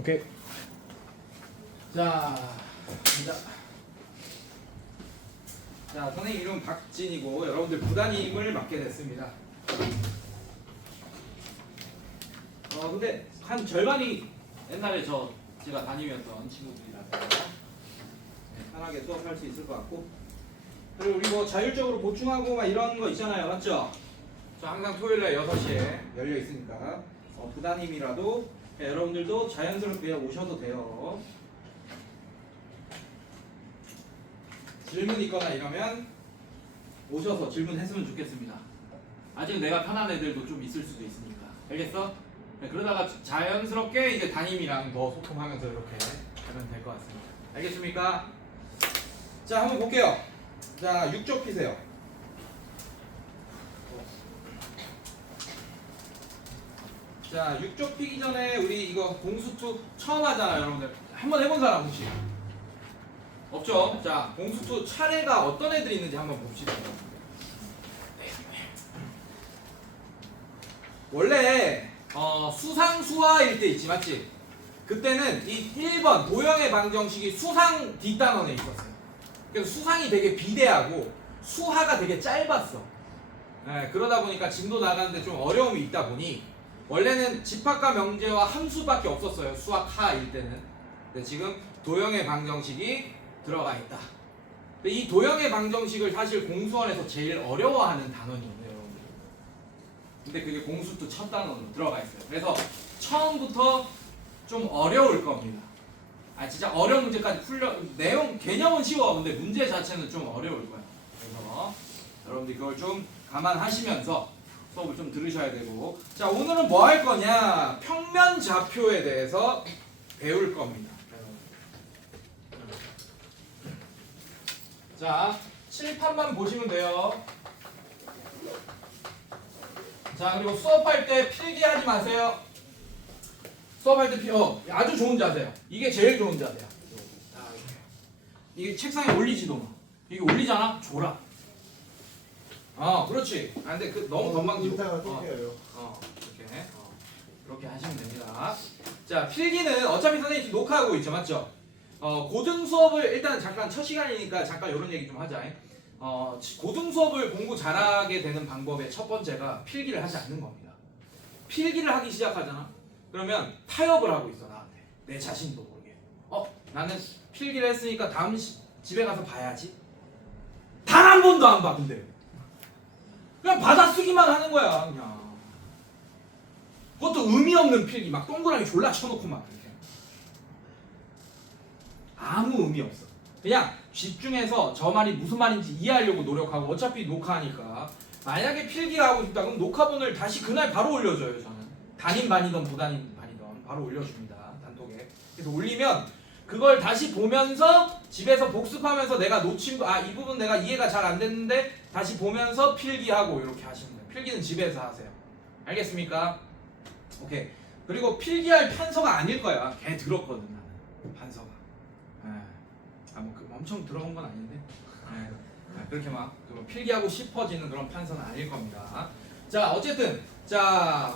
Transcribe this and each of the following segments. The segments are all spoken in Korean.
오케이. 자, 선생님 이름 박진이고 여러분들 부담임을 맡게 됐습니다. 근데 한 절반이 옛날에 제가 담임이었던 친구들이라서 편하게 수업할 수 있을 것 같고, 그리고 우리 뭐 자율적으로 보충하고 막 이런 거 있잖아요, 맞죠? 저 항상 토요일에 6시에 열려 있으니까 부담임이라도 여러분들도 자연스럽게 오셔도 돼요. 질문 있거나 이러면 오셔서 질문했으면 좋겠습니다. 아직 내가 편한 애들도 좀 있을 수도 있으니까. 알겠어? 네, 그러다가 자연스럽게 이제 담임이랑 더 소통하면서 이렇게 하면 될 것 같습니다. 알겠습니까? 자, 한번 볼게요. 자, 6쪽 피세요. 자, 6쪽 피기 전에 우리 이거 공수투 처음 하잖아요, 여러분들. 한번 해본 사람 혹시? 없죠? 자, 공수투 차례가 어떤 애들이 있는지 한번 봅시다. 원래 수상수하일 때 있지, 맞지? 그때는 이 1번 도형의 방정식이 수상 뒷단원에 있었어요. 그래서 수상이 되게 비대하고 수하가 되게 짧았어. 그러다 보니까 진도 나가는데 좀 어려움이 있다 보니 원래는 집합과 명제와 함수밖에 없었어요, 수학 하일 때는. 근데 지금 도형의 방정식이 들어가 있다. 근데 이 도형의 방정식을 사실 공수원에서 제일 어려워하는 단원이에요, 여러분들. 근데 그게 공수투 첫 단원으로 들어가 있어요. 그래서 처음부터 좀 어려울 겁니다. 진짜 어려운 문제까지 내용 개념은 쉬워. 근데 문제 자체는 좀 어려울 거야. 그래서 여러분들 그걸 좀 감안하시면서 수업을 좀 들으셔야 되고, 자, 오늘은 뭐 할 거냐? 평면 좌표에 대해서 배울 겁니다. 자, 칠판만 보시면 돼요. 자, 그리고 수업할 때 필기하지 마세요. 수업할 때 아주 좋은 자세요. 이게 제일 좋은 자세야. 이게 책상에 올리지도 마. 이게 올리잖아? 줘라. 그렇지. 근데 너무 건방지고. 인상을 쏠게요. 이렇게 하시면 됩니다. 자, 필기는 어차피 선생님이 지금 녹화하고 있죠, 맞죠? 고등 수업을 일단 잠깐 첫 시간이니까 잠깐 이런 얘기 좀 하자. 고등 수업을 공부 잘하게 되는 방법의 첫 번째가 필기를 하지 않는 겁니다. 필기를 하기 시작하잖아. 그러면 타협을 하고 있어, 나한테. 내 자신도 모르게. 나는 필기를 했으니까 다음 집에 가서 봐야지. 단 한 번도 안 봐, 근데. 그냥 받아쓰기만 하는 거야, 그냥. 그것도 의미 없는 필기, 막 동그라미 졸라 쳐놓고 막 이렇게. 아무 의미 없어. 그냥 집중해서 저 말이 무슨 말인지 이해하려고 노력하고, 어차피 녹화하니까. 만약에 필기를 하고 싶다 그럼 녹화본을 다시 그날 바로 올려줘요, 저는. 담임 반이든 부담임 반이든 바로 올려줍니다, 단톡에. 그래서 올리면 그걸 다시 보면서 집에서 복습하면서 내가 놓친 거, 이 부분 내가 이해가 잘 안 됐는데 다시 보면서 필기하고 이렇게 하시면 돼요. 필기는 집에서 하세요. 알겠습니까? 오케이. 그리고 필기할 판서가 아닐 거야. 걔 들었거든, 나는. 판서가. 엄청 들어온 건 아닌데. 그렇게 막 필기하고 싶어지는 그런 판서는 아닐 겁니다. 자, 어쨌든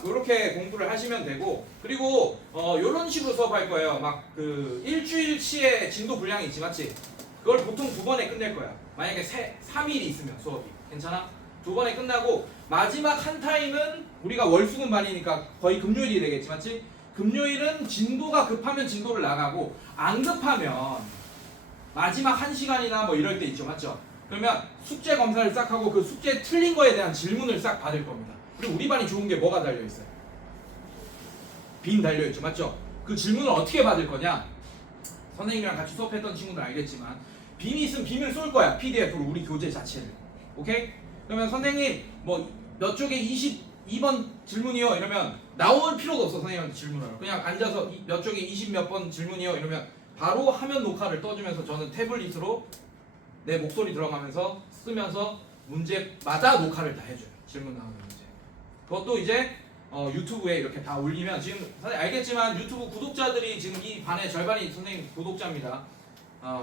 이렇게 공부를 하시면 되고, 그리고 요런 식으로 수업할 거예요. 막 일주일치의 진도 분량이 있지, 맞지? 그걸 보통 2번에 끝낼 거야. 만약에 3일이 있으면 수업이 괜찮아? 2번에 끝나고 마지막 한 타임은 우리가 월수금반이니까 거의 금요일이 되겠지, 맞지? 금요일은 진도가 급하면 진도를 나가고 안 급하면 마지막 1시간이나 뭐 이럴 때 있죠, 맞죠? 그러면 숙제 검사를 싹 하고 그 숙제 틀린 거에 대한 질문을 싹 받을 겁니다. 그리고 우리 반이 좋은 게 뭐가 달려있어요? 빔 달려있죠, 맞죠? 그 질문을 어떻게 받을 거냐? 선생님이랑 같이 수업했던 친구들 알겠지만 빔이 있으면 빔을 쏠 거야, PDF로 우리 교재 자체를. 오케이? 그러면 선생님 몇 쪽에 22번 질문이요 이러면 나올 필요도 없어. 선생님한테 질문을 그냥 앉아서 몇 쪽에 20 몇 번 질문이요 이러면 바로 화면 녹화를 떠주면서 저는 태블릿으로 내 목소리 들어가면서 쓰면서 문제마다 녹화를 다 해줘요. 질문 나오는 문제. 그것도 이제 유튜브에 이렇게 다 올리면, 지금 선생님 알겠지만 유튜브 구독자들이 지금 이 반의 절반이 선생님 구독자입니다.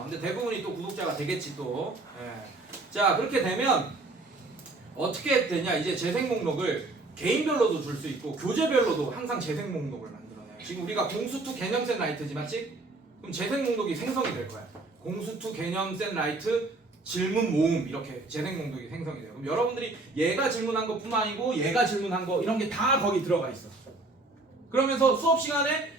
근데 대부분이 또 구독자가 되겠지 또. 자, 그렇게 되면 어떻게 되냐? 이제 재생 목록을 개인별로도 줄 수 있고 교재별로도 항상 재생 목록을 만들어내요. 지금 우리가 공수2 개념 셋 라이트지 맞지? 그럼 재생 목록이 생성이 될 거야. 공수2 개념 셋 라이트 질문 모음 이렇게 재생 목록이 생성이 돼요. 그럼 여러분들이 얘가 질문한 것뿐만 아니고 얘가 질문한 거 이런 게 다 거기 들어가 있어. 그러면서 수업 시간에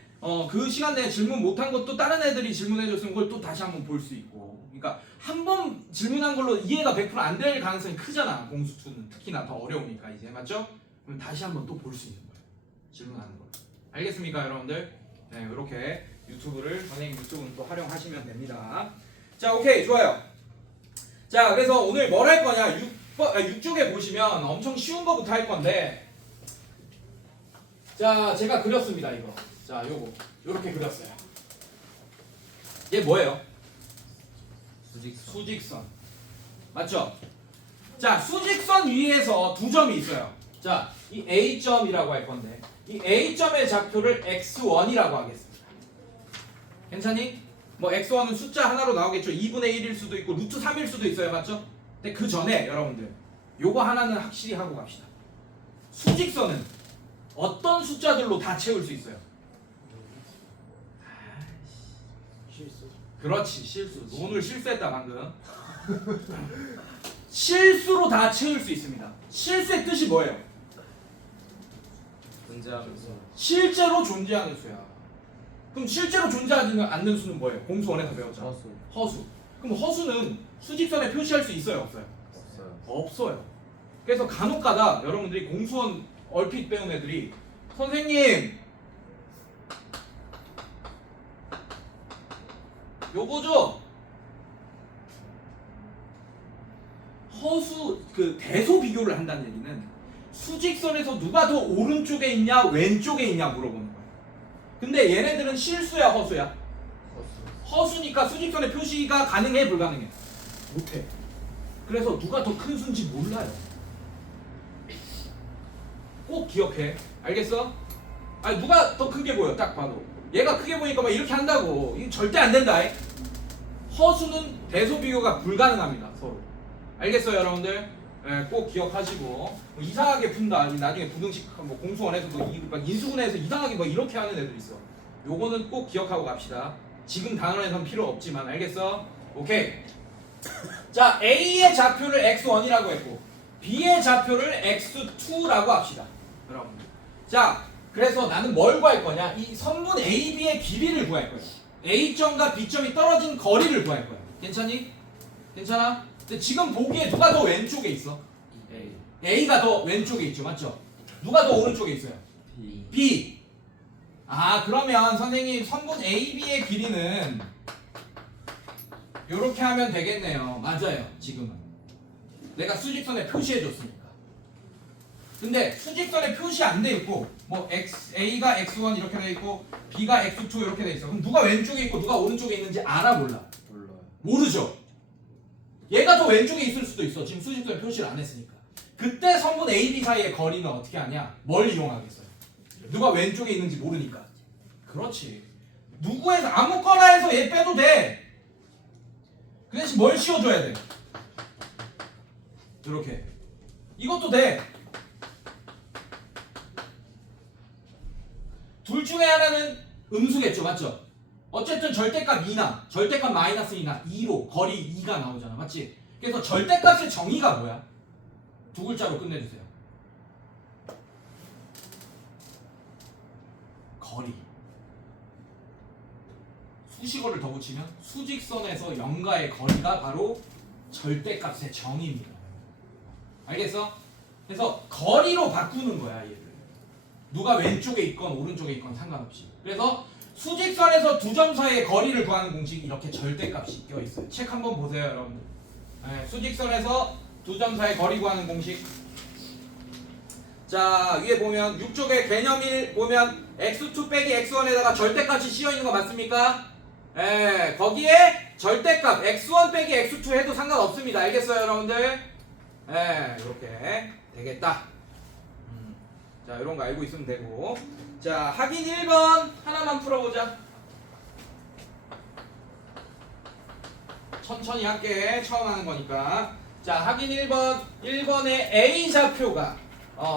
그 시간 내에 질문 못한 것도 다른 애들이 질문해 줬으면 그걸 또 다시 한번 볼 수 있고. 그러니까 한 번 질문한 걸로 이해가 100% 안 될 가능성이 크잖아. 공수2는 특히나 더 어려우니까 이제 맞죠? 그럼 다시 한번 또 볼 수 있는 거예요. 질문하는 걸. 알겠습니까, 여러분들? 네, 이렇게 유튜브를 선생님 유튜브는 또 활용하시면 됩니다. 자, 오케이, 좋아요. 자, 그래서 오늘 뭘 할 거냐? 6쪽에 보시면 엄청 쉬운 거부터 할 건데, 자, 제가 그렸습니다, 이거. 자, 요렇게 그렸어요. 얘 뭐예요? 수직선. 맞죠? 자, 수직선 위에서 두 점이 있어요. 자, 이 A점이라고 할 건데, 이 A점의 좌표를 x1이라고 하겠습니다. 괜찮니? 뭐 x1은 숫자 하나로 나오겠죠. 2분의 1일 수도 있고 루트 3일 수도 있어요. 맞죠? 근데 그 전에 여러분들 요거 하나는 확실히 하고 갑시다. 수직선은 어떤 숫자들로 다 채울 수 있어요? 실수. 그렇지, 실수. 오늘 실수했다 방금. 실수로 다 채울 수 있습니다. 실수의 뜻이 뭐예요? 존재하면서. 실제로 존재하는 수야. 그럼 실제로 존재하지 않는 수는 뭐예요? 공수원에서 배웠잖아. 허수. 허수. 그럼 허수는 수직선에 표시할 수 있어요, 없어요? 없어요. 없어요. 그래서 간혹가다 여러분들이 공수원 얼핏 배운 애들이 선생님 요거죠? 허수 그 대소 비교를 한다는 얘기는 수직선에서 누가 더 오른쪽에 있냐 왼쪽에 있냐 물어보는 거예요. 근데 얘네들은 실수야 허수야? 허수. 허수니까 수직선의 표시가 가능해 불가능해? 못해. 그래서 누가 더 큰 수인지 몰라요. 꼭 기억해. 알겠어? 아니 누가 더 크게 보여 딱 봐도. 얘가 크게 보니까 막 이렇게 한다고. 이거 절대 안 된다. 허수는 대소 비교가 불가능합니다. 서로. 알겠어요 여러분들? 네, 꼭 기억하시고 뭐 이상하게 푼다. 나중에 부등식 뭐 공수원에서도 막 인수분해에서 이상하게 뭐 이렇게 하는 애들 있어. 요거는 꼭 기억하고 갑시다. 지금 단원에선 필요 없지만 알겠어? 오케이. 자, A의 좌표를 x1이라고 했고 B의 좌표를 x2라고 합시다. 여러분들. 자, 그래서 나는 뭘 구할 거냐? 이 선분 AB의 길이를 구할 거야. A점과 B점이 떨어진 거리를 구할 거야. 괜찮니? 괜찮아? 근데 지금 보기에 누가 더 왼쪽에 있어? A. A가 더 왼쪽에 있죠. 맞죠? 누가 더 오른쪽에 있어요? B. B. 아, 그러면 선생님 선분 AB의 길이는 이렇게 하면 되겠네요. 맞아요. 지금은. 내가 수직선에 표시해 줬으니까. 근데 수직선에 표시 안 돼 있고 뭐 A가 x1 이렇게 돼 있고 B가 x2 이렇게 돼 있어. 그럼 누가 왼쪽에 있고 누가 오른쪽에 있는지 알아 몰라? 몰라요. 모르죠. 얘가 더 왼쪽에 있을 수도 있어. 지금 수직선에 표시를 안 했으니까. 그때 선분 A, B 사이의 거리는 어떻게 하냐? 뭘 이용하겠어요? 누가 왼쪽에 있는지 모르니까. 그렇지. 누구에서 아무거나 해서 얘 빼도 돼. 그 대신 뭘 씌워줘야 돼? 이렇게. 이것도 돼. 둘 중에 하나는 음수겠죠. 맞죠? 어쨌든 절대값 2나 절대값 마이너스 2나 2로 거리 2가 나오잖아. 맞지? 그래서 절대값의 정의가 뭐야? 두 글자로 끝내주세요. 거리. 수식어를 더 붙이면 수직선에서 0가의 거리가 바로 절대값의 정의입니다. 알겠어? 그래서 거리로 바꾸는 거야 얘를. 누가 왼쪽에 있건 오른쪽에 있건 상관없이. 그래서 수직선에서 두 점 사이의 거리를 구하는 공식이 이렇게 절대값이 껴있어요. 책 한번 보세요 여러분들. 네, 수직선에서 두 점 사이의 거리 구하는 공식. 자, 위에 보면 6쪽의 개념 1 보면 x2 빼기 x1에다가 절대값이 씌어있는 거 맞습니까? 예, 거기에 절대값 x1 빼기 x2 해도 상관없습니다. 알겠어요 여러분들? 예, 이렇게 되겠다. 자, 이런 거 알고 있으면 되고. 자, 확인 1번 하나만 풀어보자. 천천히 할게. 처음 하는 거니까. 자, 확인 1번. 1번에 A 좌표가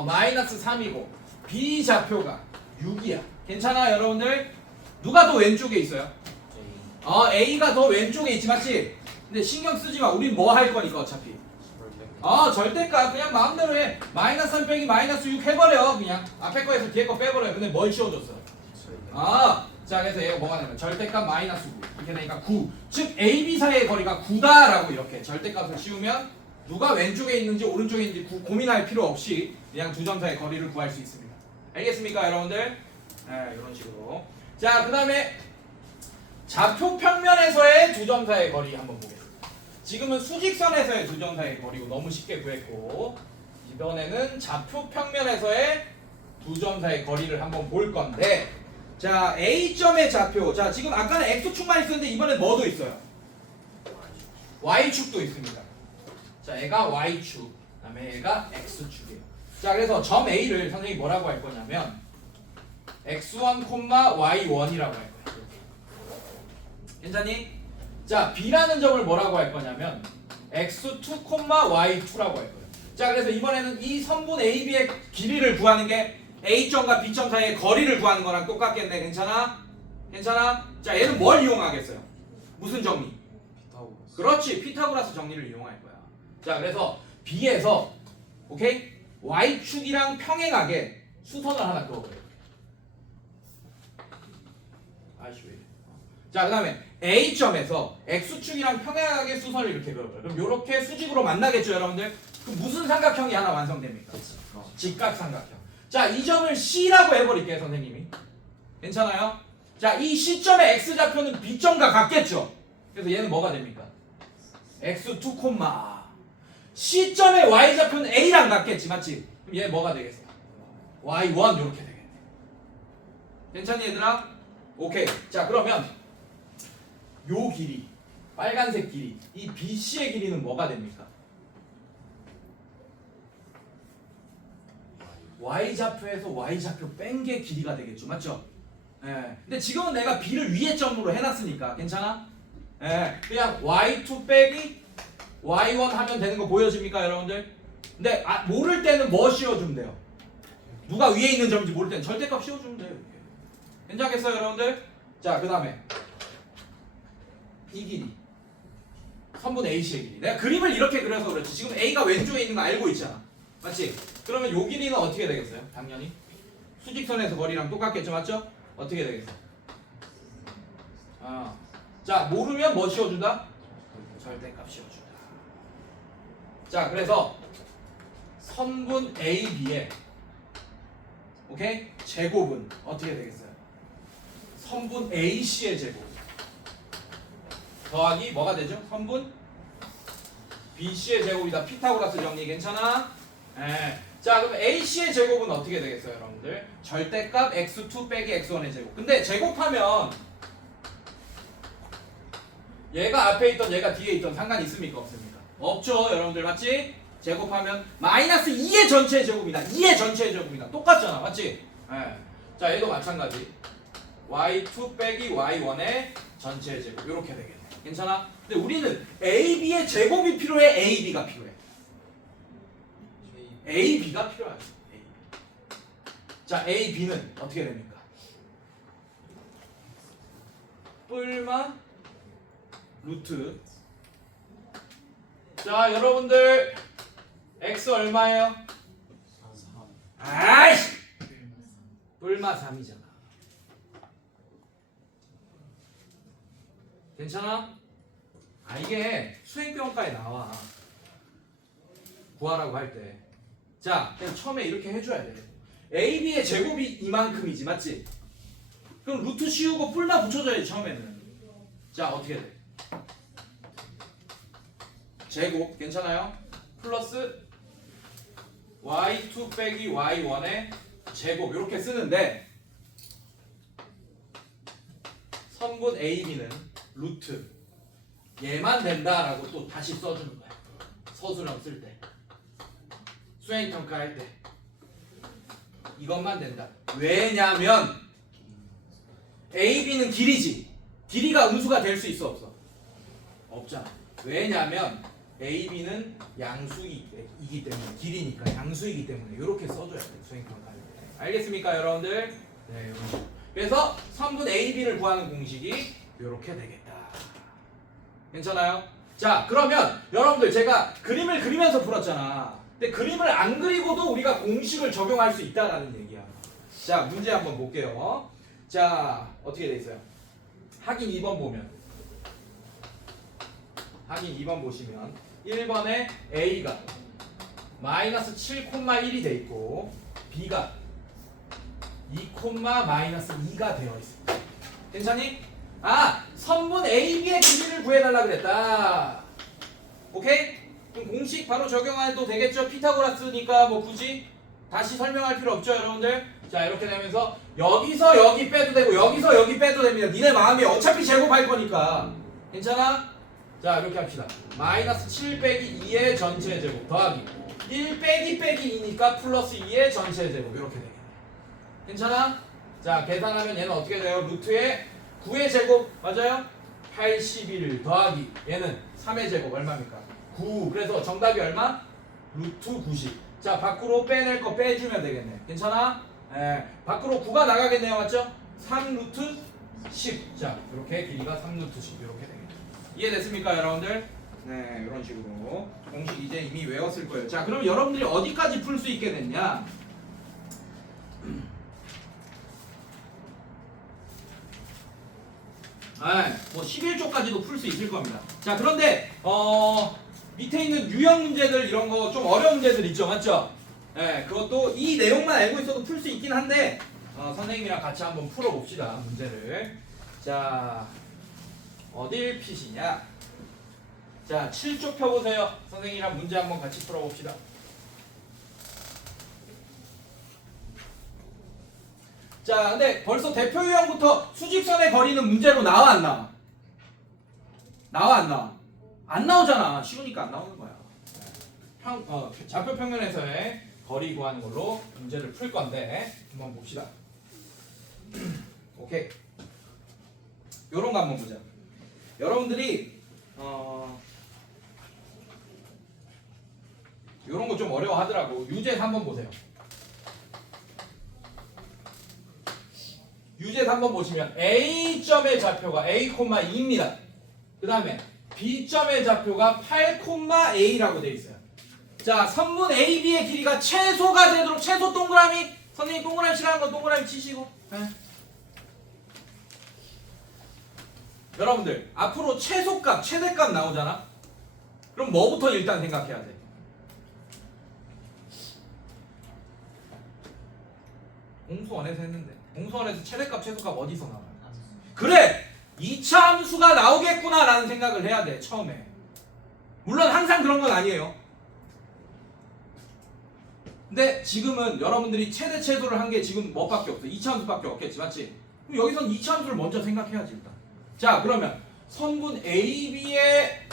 마이너스 3이고 B 좌표가 6이야. 괜찮아 여러분들? 누가 더 왼쪽에 있어요? A가 더 왼쪽에 있지 맞지? 근데 신경 쓰지 마. 우린 뭐 할 거니까 어차피. 절대값 그냥 마음대로 해. 마이너스 3 빼기 마이너스 6 해버려. 그냥 앞에 거에서 뒤에 거 빼버려. 근데 뭘 씌워줬어? 자 그래서 얘가 뭐가 되냐면 절대값 마이너스 9 이렇게 되니까 9. 즉 A, B 사이의 거리가 9다라고 이렇게 절대값을 씌우면 누가 왼쪽에 있는지 오른쪽에 있는지 고민할 필요 없이 그냥 두 점 사이의 거리를 구할 수 있습니다. 알겠습니까 여러분들? 네 이런 식으로. 자 그 다음에 좌표 평면에서의 두 점 사이의 거리 한번 보겠습니다. 지금은 수직선에서의 두 점 사이의 거리고 너무 쉽게 구했고 이번에는 좌표 평면에서의 두 점 사이의 거리를 한번 볼 건데 자 A점의 좌표 자 지금 아까는 X축만 있었는데 이번엔 뭐도 있어요? Y축도 있습니다. 자 얘가 Y축 그 다음에 얘가 X축이에요. 자 그래서 점 A를 선생님이 뭐라고 할 거냐면 X1, Y1이라고 할 거예요. 괜찮니? 자 B라는 점을 뭐라고 할 거냐면 X2, Y2라고 할 거예요. 자 그래서 이번에는 이 선분 AB의 길이를 구하는 게 A점과 B점 사이의 거리를 구하는 거랑 똑같겠네. 괜찮아? 괜찮아? 자 얘는 뭘 이용하겠어요? 무슨 정리? 피타고라스. 그렇지 피타고라스 정리를 이용할 거야. 자 그래서 B에서 오케이? Y축이랑 평행하게 수선을 하나 그어버려요. 아이씨 왜 이래. 자 그 다음에 A점에서 X축이랑 평행하게 수선을 이렇게 그어버려요. 그럼 이렇게 수직으로 만나겠죠 여러분들? 그럼 무슨 삼각형이 하나 완성됩니까? 직각삼각형. 자 이 점을 C라고 해버릴게요 선생님이. 괜찮아요? 자 이 C점의 X좌표는 B점과 같겠죠? 그래서 얘는 뭐가 됩니까? X2, C점의 Y좌표는 A랑 같겠지 맞지? 그럼 얘 뭐가 되겠어? Y1 이렇게 되겠네. 괜찮니 얘들아? 오케이. 자 그러면 요 길이 빨간색 길이 이 BC의 길이는 뭐가 됩니까? Y좌표에서 Y좌표 뺀 게 길이가 되겠죠 맞죠? 예. 근데 지금은 내가 B를 위에 점으로 해놨으니까 괜찮아? 예. 그냥 Y2 빼기 Y1 하면 되는 거 보여집니까 여러분들? 근데 모를 때는 뭐 씌워주면 돼요? 누가 위에 있는 점인지 모를 때는 절대값 씌워주면 돼요 이렇게. 괜찮겠어요 여러분들? 자 그 다음에 이 길이 선분 AC의 길이 내가 그림을 이렇게 그려서 그렇지 지금 A가 왼쪽에 있는 거 알고 있잖아 맞지? 그러면 요 길이는 어떻게 되겠어요? 당연히 수직선에서 거리랑 똑같겠죠 맞죠? 어떻게 되겠어? 자 모르면 뭐 씌워준다? 절대값 씌워준다. 자 그래서 선분 AB의 오케이? 제곱은 어떻게 되겠어요? 선분 AC의 제곱 더하기 뭐가 되죠? 선분 BC의 제곱이다. 피타고라스 정리 괜찮아? 네. 자 그럼 AC의 제곱은 어떻게 되겠어요 여러분들? 절대값 x2 빼기 x1의 제곱. 근데 제곱하면 얘가 앞에 있던 얘가 뒤에 있던 상관이 있습니까 없습니까? 없죠 여러분들 맞지? 제곱하면 마이너스 2의 전체의 제곱이다. 2의 전체의 제곱이다. 똑같잖아 맞지? 네. 자 얘도 마찬가지 y2 빼기 y1의 전체의 제곱 이렇게 되겠네. 괜찮아? 근데 우리는 AB의 제곱이 필요해 AB가 필요해? AB가 필요하죠. AB. 자 AB는 어떻게 됩니까? 뿔마 루트. 자 여러분들 X 얼마예요? 아이씨 뿔마 3이잖아. 괜찮아? 이게 수행평가에 나와 구하라고 할 때. 자 그냥 처음에 이렇게 해줘야 돼. AB의 제곱이 이만큼이지 맞지? 그럼 루트 씌우고 뿔마 붙여줘야지 처음에는. 자 어떻게 돼? 제곱 괜찮아요? 플러스 y2 빼기 y1의 제곱 이렇게 쓰는데 선분 AB는 루트 얘만 된다라고 또 다시 써주는 거야. 서술형 쓸 때 수행평가 할 때 이것만 된다. 왜냐면 AB는 길이지. 길이가 음수가 될 수 있어 없어? 없잖아. 왜냐면 AB는 양수이기 때문에 길이니까 양수이기 때문에 이렇게 써줘야 돼 수행평가 할 때. 알겠습니까 여러분들? 네. 그래서 선분 AB를 구하는 공식이 이렇게 되겠다. 괜찮아요? 자, 그러면 여러분들 제가 그림을 그리면서 풀었잖아. 근데 그림을 안 그리고도 우리가 공식을 적용할 수 있다라는 얘기야. 자, 문제 한번 볼게요. 자, 어떻게 돼 있어요? 확인 2번 보면 확인 2번 보시면 1번에 A가 마이너스 7,1이 돼 있고 B가 2, 마이너스 2가 되어 있습니다. 괜찮니? 아, 선분 AB의 길이를 구해달라 그랬다. 오케이? 그럼 공식 바로 적용해도 되겠죠? 피타고라스니까 뭐 굳이 다시 설명할 필요 없죠, 여러분들? 자, 이렇게 되면서 여기서 여기 빼도 되고 여기서 여기 빼도 됩니다. 니네 마음이 어차피 제곱할 거니까. 괜찮아? 자, 이렇게 합시다. 마이너스 7 빼기 2의 전체 제곱 더하기 1 빼기 2니까 플러스 2의 전체 제곱 이렇게 되겠네. 괜찮아? 자, 계산하면 얘는 어떻게 돼요? 루트의 9의 제곱 맞아요? 81 더하기 얘는 3의 제곱 얼마입니까? 9. 그래서 정답이 얼마? 루트 90. 자, 밖으로 빼낼 거 빼주면 되겠네. 괜찮아? 예, 밖으로 9가 나가겠네요. 맞죠? 3 루트 10. 자, 이렇게 길이가 3 루트 10 이렇게 되겠네. 이해됐습니까, 여러분들? 네, 이런 식으로 공식 이제 이미 외웠을 거예요. 자, 그럼 여러분들이 어디까지 풀 수 있게 됐냐? 뭐 11조까지도 풀 수 있을 겁니다. 자, 그런데 밑에 있는 유형 문제들 이런 거 좀 어려운 문제들 있죠, 맞죠? 그것도 이 내용만 알고 있어도 풀 수 있긴 한데 선생님이랑 같이 한번 풀어봅시다, 문제를. 자, 어딜 피시냐? 자, 7조 펴보세요. 선생님이랑 문제 한번 같이 풀어봅시다. 자, 근데 벌써 대표 유형부터 수직선의 거리는 문제로 나와 안 나와? 나와 안 나와? 안 나오잖아. 쉬우니까 안 나오는 거야. 좌표 평면에서의 거리 구하는 걸로 문제를 풀 건데 한번 봅시다. 오케이. 요런 거 한번 보자. 여러분들이 요런 거 좀 어려워하더라고. 유제 한번 보세요. 유제 3번 보시면 A점의 좌표가 A,2입니다. 그 다음에 B점의 좌표가 8,A라고 되어 있어요. 자, 선분 AB의 길이가 최소가 되도록 최소 동그라미, 선생님 동그라미 싫어하는 거 동그라미 치시고. 여러분들 앞으로 최소값, 최대값 나오잖아. 그럼 뭐부터 일단 생각해야 돼? 공수원에서 했는데 공수원에서 최대값, 최소값 어디서 나와요? 그래! 2차 함수가 나오겠구나 라는 생각을 해야 돼, 처음에. 물론 항상 그런 건 아니에요. 근데 지금은 여러분들이 최대 최소를 한 게 지금 뭐밖에 없어? 2차 함수밖에 없겠지, 맞지? 그럼 여기선 2차 함수를 먼저 생각해야지 일단. 자, 그러면 선분 AB의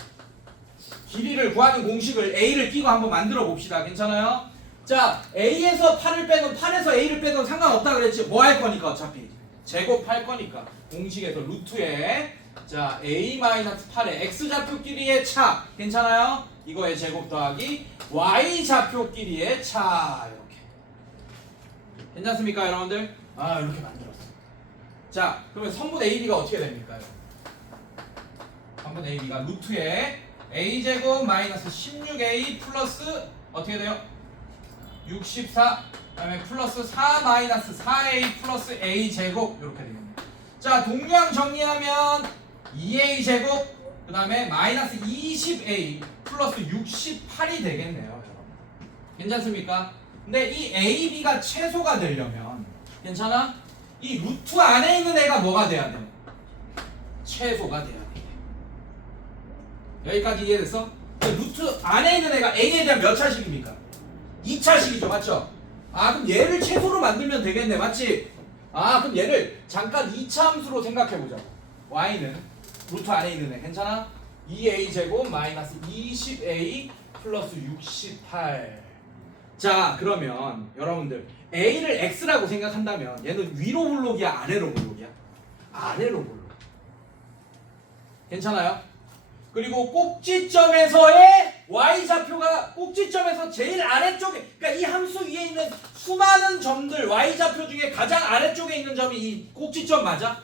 길이를 구하는 공식을 A를 끼고 한번 만들어 봅시다. 괜찮아요? 자, A에서 8을 빼든 8에서 A를 빼든 상관없다 그랬지. 뭐 할 거니까 어차피 제곱할 거니까 공식에서 루트에 자 A-8의 X좌표 길이의 차 괜찮아요? 이거의 제곱 더하기 Y좌표 길이의 차 이렇게 괜찮습니까 여러분들? 아, 이렇게 만들었어. 자, 그러면 선분 AB가 어떻게 됩니까? 선분 AB가 루트에 A제곱 마이너스 16A 플러스 어떻게 돼요? 64 그다음에 플러스 4 마이너스 4A 플러스 A 제곱 이렇게 되겠네요. 자, 동량 정리하면 2A 제곱 그다음에 마이너스 20A 플러스 68이 되겠네요, 여러분. 괜찮습니까? 근데 이 A, B가 최소가 되려면 괜찮아? 이 루트 안에 있는 애가 뭐가 돼야 돼? 최소가 돼야 돼. 여기까지 이해됐어? 루트 안에 있는 애가 A에 대한 몇 차식입니까? 2차식이죠, 맞죠? 아, 그럼 얘를 최소로 만들면 되겠네, 맞지? 아, 그럼 얘를 잠깐 2차 함수로 생각해보자. y는 루트 안에 있는 애, 괜찮아? 2a 제곱 마이너스 20a 플러스 68. 자, 그러면 여러분들 a를 x라고 생각한다면 얘는 위로 볼록이야, 아래로 볼록이야? 아래로 볼록. 괜찮아요? 그리고 꼭지점에서의 y좌표가 꼭지점에서 제일 아래쪽에, 그러니까 이 함수 위에 있는 수많은 점들 y좌표 중에 가장 아래쪽에 있는 점이 이 꼭지점 맞아?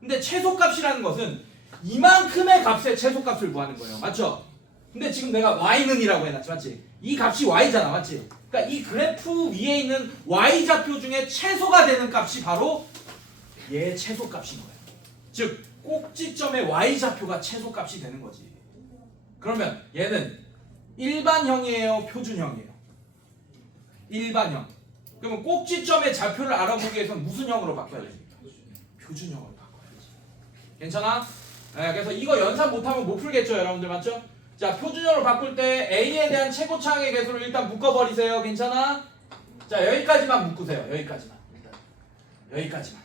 근데 최소값이라는 것은 이만큼의 값의 최소값을 구하는 거예요. 맞죠? 근데 지금 내가 y는 이라고 해놨지, 맞지? 이 값이 y잖아, 맞지? 그러니까 이 그래프 위에 있는 y좌표 중에 최소가 되는 값이 바로 얘의 최소값인 거예요. 즉 꼭지점의 y좌표가 최소값이 되는 거지. 그러면 얘는 일반형이에요, 표준형이에요? 일반형. 그러면 꼭지점의 좌표를 알아보기 위해서는 무슨 형으로 바꿔야 됩니까? 표준형으로 바꿔야지. 괜찮아? 네, 그래서 이거 연산 못하면 못 풀겠죠, 여러분들 맞죠? 자, 표준형으로 바꿀 때 A에 대한 최고차항의 개수를 일단 묶어버리세요. 괜찮아? 자, 여기까지만 묶으세요. 여기까지만. 일단 여기까지만.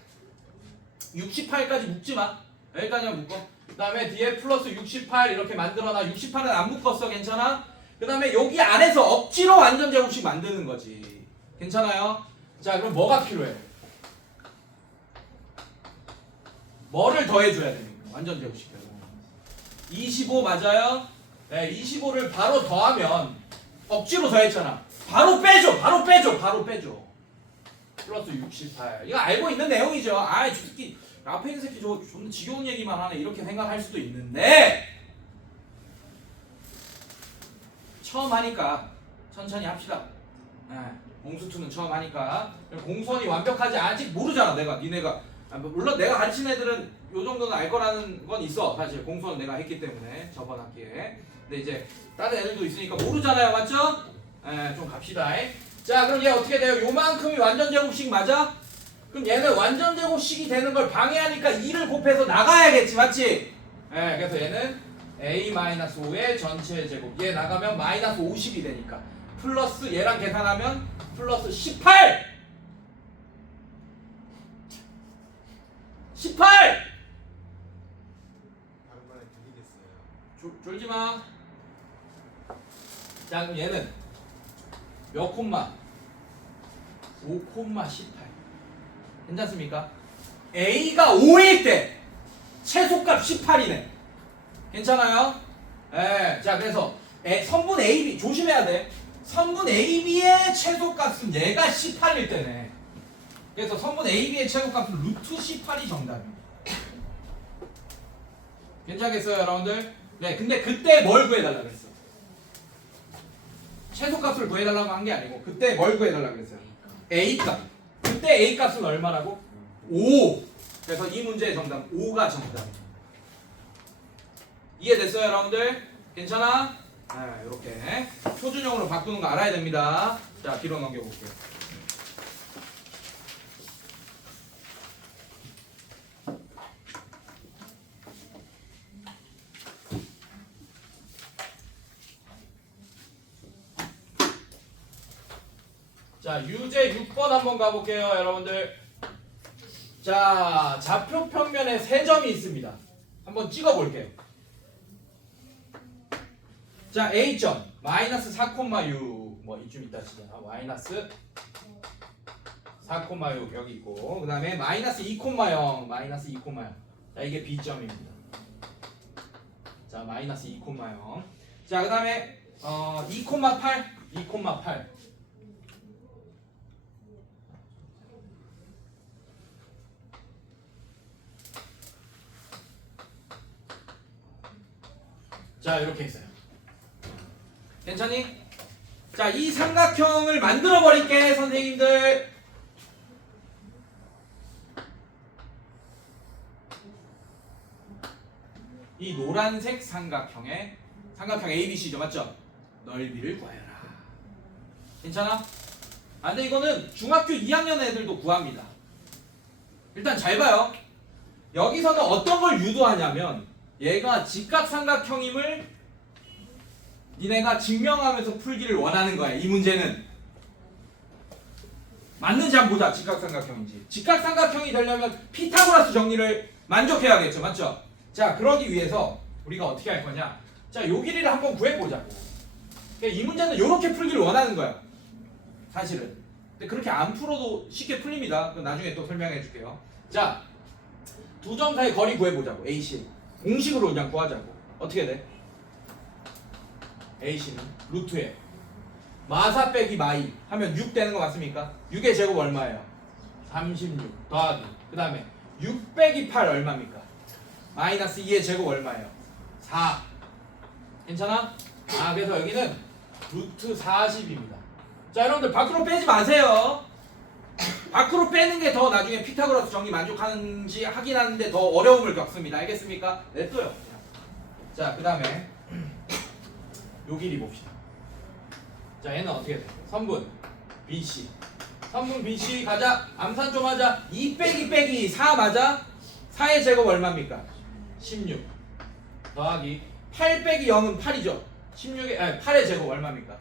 68까지 묶지 마. 여기까지만 묶어. 그 다음에 뒤에 플러스 68 이렇게 만들어놔. 68은 안 묶었어. 괜찮아? 그 다음에 여기 안에서 억지로 완전 제곱식 만드는 거지. 괜찮아요? 자, 그럼 뭐가 필요해? 뭐를 더해줘야 됩니까? 완전 제곱식으로. 25 맞아요? 네, 25를 바로 더하면 억지로 더했잖아. 바로 빼줘. 바로 빼줘. 바로 빼줘. 플러스 68. 이거 알고 있는 내용이죠. 아이, 저 새끼 앞에 있는 새끼 저 존나 지겨운 얘기만 하네. 이렇게 생각할 수도 있는데 처음 하니까 천천히 합시다. 네, 공수2는 처음 하니까 공수원이 완벽하지 아직 모르잖아. 니네가 물론 내가 가르친 애들은 요 정도는 알 거라는 건 있어. 사실 공수원 내가 했기 때문에 저번 학기에. 근데 이제 다른 애들도 있으니까 모르잖아요. 맞죠? 네, 좀 갑시다. 자, 그럼 얘 어떻게 돼요? 요만큼이 완전 제곱식 맞아? 그럼 얘는 완전 제곱식이 되는 걸 방해하니까 2를 곱해서 나가야겠지. 맞지? 네, 그래서 얘는 a-5의 전체 제곱. 얘 나가면 마이너스 50이 되니까. 플러스 얘랑 계산하면 플러스 18! 18! 다른 말에 드리겠어요. 졸지 마. 자, 그럼 얘는 몇 콤마? 5,18. 괜찮습니까? A가 5일 때 최소값 18이네. 괜찮아요? 예. 자, 그래서 선분 AB 조심해야 돼. 선분 AB의 최소값은 얘가 18일 때네. 그래서 선분 AB의 최소값은 루트 18이 정답입니다. 괜찮겠어요, 여러분들? 네, 근데 그때 뭘 구해달라 그랬어? 최소값을 구해달라고 한 게 아니고 그때 뭘 구해달라 그랬어요? A값. 그때 A값은 얼마라고? 5. 그래서 이 문제의 정답 5가 정답입니다. 이해됐어요, 여러분들? 괜찮아? 네, 이렇게 표준형으로 바꾸는 거 알아야 됩니다. 자, 뒤로 넘겨볼게요. 자, 유제 6번 한번 가볼게요, 여러분들. 자, 좌표 평면에 세 점이 있습니다. 한번 찍어볼게요. 자, A점 마이너스 4,6 뭐 이쯤 있다 치잖아. 마이너스 4,6 여기 있고, 그 다음에 마이너스 2,0 마이너스 2,0. 자, 이게 B점입니다. 자, 마이너스 2,0. 자, 그 다음에 2,8 2,8. 자, 이렇게 있어요. 괜찮니? 자, 이 삼각형을 만들어 버릴게, 선생님들. 이 노란색 삼각형의 삼각형 ABC죠, 맞죠? 넓이를 구하여라. 괜찮아? 아, 근데 이거는 중학교 2학년 애들도 구합니다. 일단 잘 봐요. 여기서는 어떤 걸 유도하냐면 얘가 직각삼각형임을 니네가 증명하면서 풀기를 원하는 거야. 이 문제는 맞는지 한번 보자. 직각삼각형인지. 직각삼각형이 되려면 피타고라스 정리를 만족해야겠죠, 맞죠? 자, 그러기 위해서 우리가 어떻게 할 거냐? 자, 요 길이를 한번 구해보자고. 이 문제는 이렇게 풀기를 원하는 거야, 사실은. 근데 그렇게 안 풀어도 쉽게 풀립니다. 그건 나중에 또 설명해 줄게요. 자, 두 점 사이 거리 구해보자고. AC 공식으로 그냥 구하자고. 어떻게 돼? AC는 루트에 마사 빼기 마이 하면 6 되는 거 맞습니까? 6의 제곱 얼마예요? 36 더하기 그 다음에 6 빼기 8 얼마입니까? 마이너스 2의 제곱 얼마예요? 4 괜찮아? 그래서 여기는 루트 40입니다. 자 여러분들 밖으로 빼지 마세요. 밖으로 빼는 게 더 나중에 피타고라스 정리 만족하는지 확인하는데 더 어려움을 겪습니다. 알겠습니까? 냅둬요 그냥. 자 그 다음에 요 길이 봅시다. 자 얘는 어떻게 돼? 선분 BC 선분 BC 가자. 암산 좀 하자. 2 빼기 빼기 4 맞아? 4의 제곱 얼마입니까? 16 더하기 8 빼기 0은 8이죠. 8의 제곱 얼마입니까?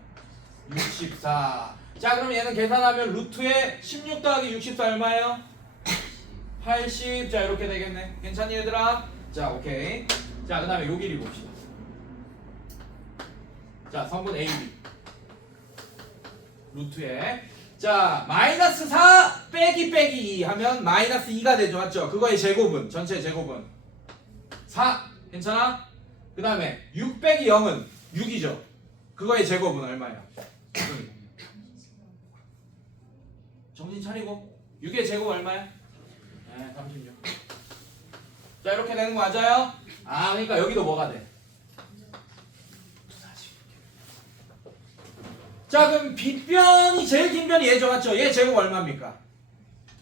64. 자 그럼 얘는 계산하면 루트에 16 더하기 64 얼마예요? 80. 자 이렇게 되겠네. 괜찮니 얘들아? 자 오케이. 자 그 다음에 요 길이 봅시다. 자 선분 AB 루트에 자 마이너스 4 빼기 빼기 2 하면 마이너스 2가 되죠. 맞죠? 그거의 제곱은 전체 제곱은 4 괜찮아? 그 다음에 6 빼기 0은 6이죠. 그거의 제곱은 얼마예요? 정신 차리고 6의 제곱 얼마야? 네 36. 자 이렇게 되는 거 맞아요? 그러니까 여기도 뭐가 돼? 자 그럼 빗변이 제일 긴 변이 얘죠. 맞죠? 얘 제곱 얼마입니까?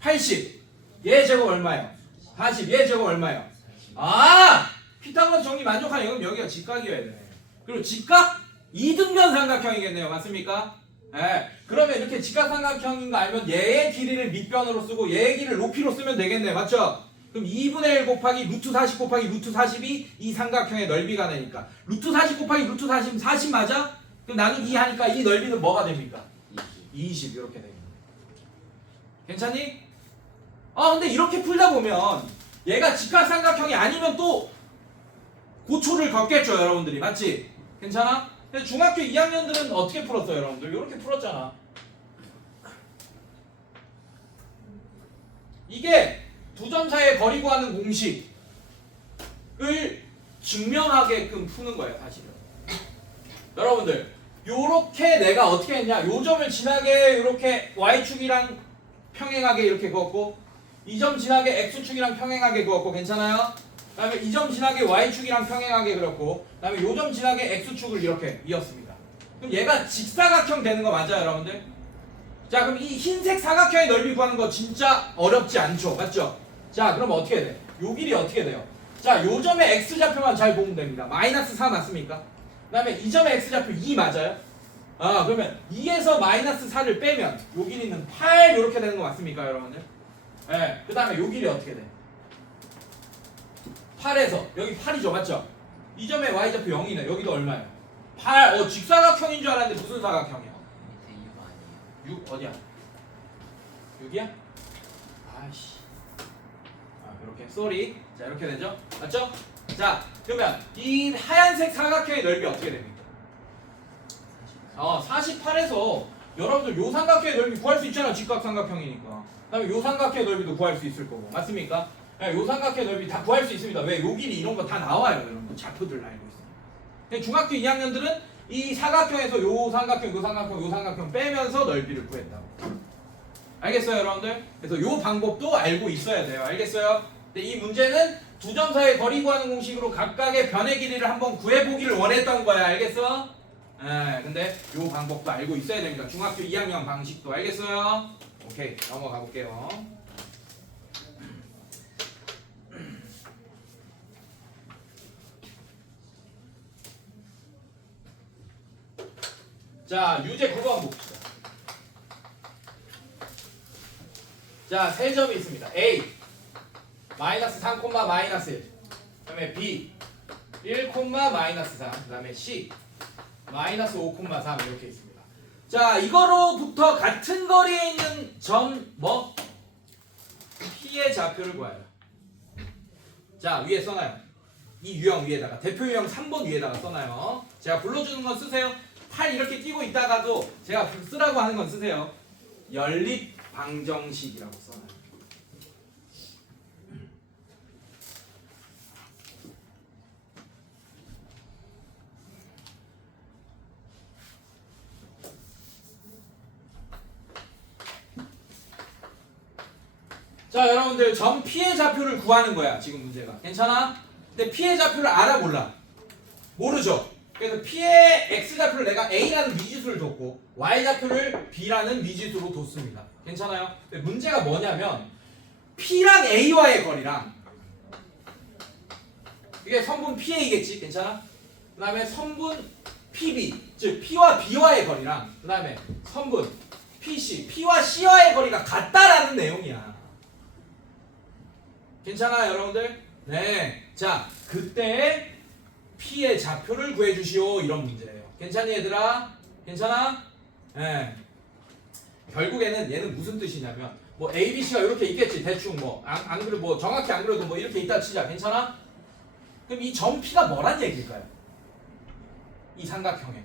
80. 얘 제곱 얼마예요? 40. 얘 제곱 얼마예요? 피타고라스 정리 만족하네. 그럼 여기가 직각이어야 되네. 그리고 직각? 이등변 삼각형이겠네요. 맞습니까? 네. 그러면 이렇게 직각삼각형인 거 알면 얘의 길이를 밑변으로 쓰고 얘의 길이를 높이로 쓰면 되겠네. 맞죠? 그럼 2분의 1 곱하기 루트 40 곱하기 루트 40이 이 삼각형의 넓이가 되니까 루트 40 곱하기 루트 40 40 맞아? 그럼 나누기 2 하니까 이 넓이는 뭐가 됩니까? 20 이렇게 됩니다. 괜찮니? 근데 이렇게 풀다 보면 얘가 직각삼각형이 아니면 또 고초를 겪겠죠 여러분들이. 맞지? 괜찮아? 근데 중학교 2학년들은 어떻게 풀었어요 여러분들? 이렇게 풀었잖아. 이게 두 점 사이의 거리 구하는 공식을 증명하게끔 푸는 거예요 사실은. 여러분들 요렇게 내가 어떻게 했냐, 요 점을 지나게 이렇게 y축이랑 평행하게 이렇게 그었고 이 점 지나게 x축이랑 평행하게 그었고 괜찮아요? 그 다음에 이 점 지나게 y축이랑 평행하게 그렸고 그 다음에 요 점 지나게 x축을 이렇게 이었습니다. 그럼 얘가 직사각형 되는 거 맞아요 여러분들? 자 그럼 이 흰색 사각형의 넓이 구하는 거 진짜 어렵지 않죠? 맞죠? 자 그럼 어떻게 돼? 요 길이 어떻게 돼요? 자 요 점의 x좌표만 잘 보면 됩니다. 마이너스 4 맞습니까? 그 다음에 이 점의 x좌표 2 맞아요? 그러면 2에서 마이너스 4를 빼면 요 길이는 8 이렇게 되는 거 맞습니까 여러분들? 네. 그 다음에 요 길이 어떻게 돼? 8에서 여기 8이죠 맞죠? 이 점의 y좌표 0이네. 여기도 얼마예요? 8. 직사각형인 줄 알았는데 무슨 사각형이야? 6 어디야? 6이야? 아이씨. 이렇게 쏘리. 자 이렇게 되죠? 맞죠? 자 그러면 이 하얀색 사각형의 넓이 어떻게 됩니까? 48에서 여러분들 요 삼각형의 넓이 구할 수 있잖아. 직각삼각형이니까. 그다음에 요 삼각형의 넓이도 구할 수 있을 거고. 맞습니까? 요 삼각형의 넓이 다 구할 수 있습니다. 왜? 요 길이 이런 거 다 나와요. 여러분 좌표들 알고 있어요. 중학교 2학년들은 이 사각형에서 요 삼각형, 요 삼각형, 요 삼각형 빼면서 넓이를 구했다고. 알겠어요, 여러분들? 그래서 요 방법도 알고 있어야 돼요. 알겠어요? 근데 이 문제는 두 점 사이의 거리 구하는 공식으로 각각의 변의 길이를 한번 구해보기를 원했던 거야. 알겠어? 근데 요 방법도 알고 있어야 됩니다. 중학교 2학년 방식도. 알겠어요? 오케이, 넘어가 볼게요. 자, 유제 9번 봅시다. 자, 세 점이 있습니다. A 마이너스 3, 마이너스 1. 그 다음에 B 1, 마이너스 3. 그 다음에 C 마이너스 5, 3 이렇게 있습니다. 자, 이거로부터 같은 거리에 있는 점 뭐? P의 좌표를 구하여. 자, 위에 써놔요. 이 유형 위에다가 대표 유형 3번 위에다가 써놔요. 제가 불러주는 건 쓰세요. 8 이렇게 띄고 있다가도 제가 쓰라고 하는 건 쓰세요. 연립 방정식이라고 써놔요. 자, 여러분들 점 P의 좌표를 구하는 거야. 지금 문제가. 괜찮아? 근데 P의 좌표를 알아 몰라? 모르죠. 그래서 P의 X좌표를 내가 A라는 미지수를 줬고 Y좌표를 B라는 미지수로 뒀습니다. 괜찮아요? 근데 문제가 뭐냐면 P랑 A와의 거리랑 이게 선분 PA겠지? 괜찮아? 그 다음에 선분 PB 즉 P와 B와의 거리랑 그 다음에 선분 PC P와 C와의 거리가 같다라는 내용이야. 괜찮아요 여러분들? 네. 자 그때 P의 좌표를 구해주시오 이런 문제예요. 괜찮니 얘들아? 괜찮아? 네. 결국에는 얘는 무슨 뜻이냐면 뭐 A, B, C가 이렇게 있겠지 대충 뭐 안 그래도 뭐 정확히 안 그래도 뭐 이렇게 있다 치자. 괜찮아? 그럼 이 점 P가 뭐란 얘기일까요? 이 삼각형에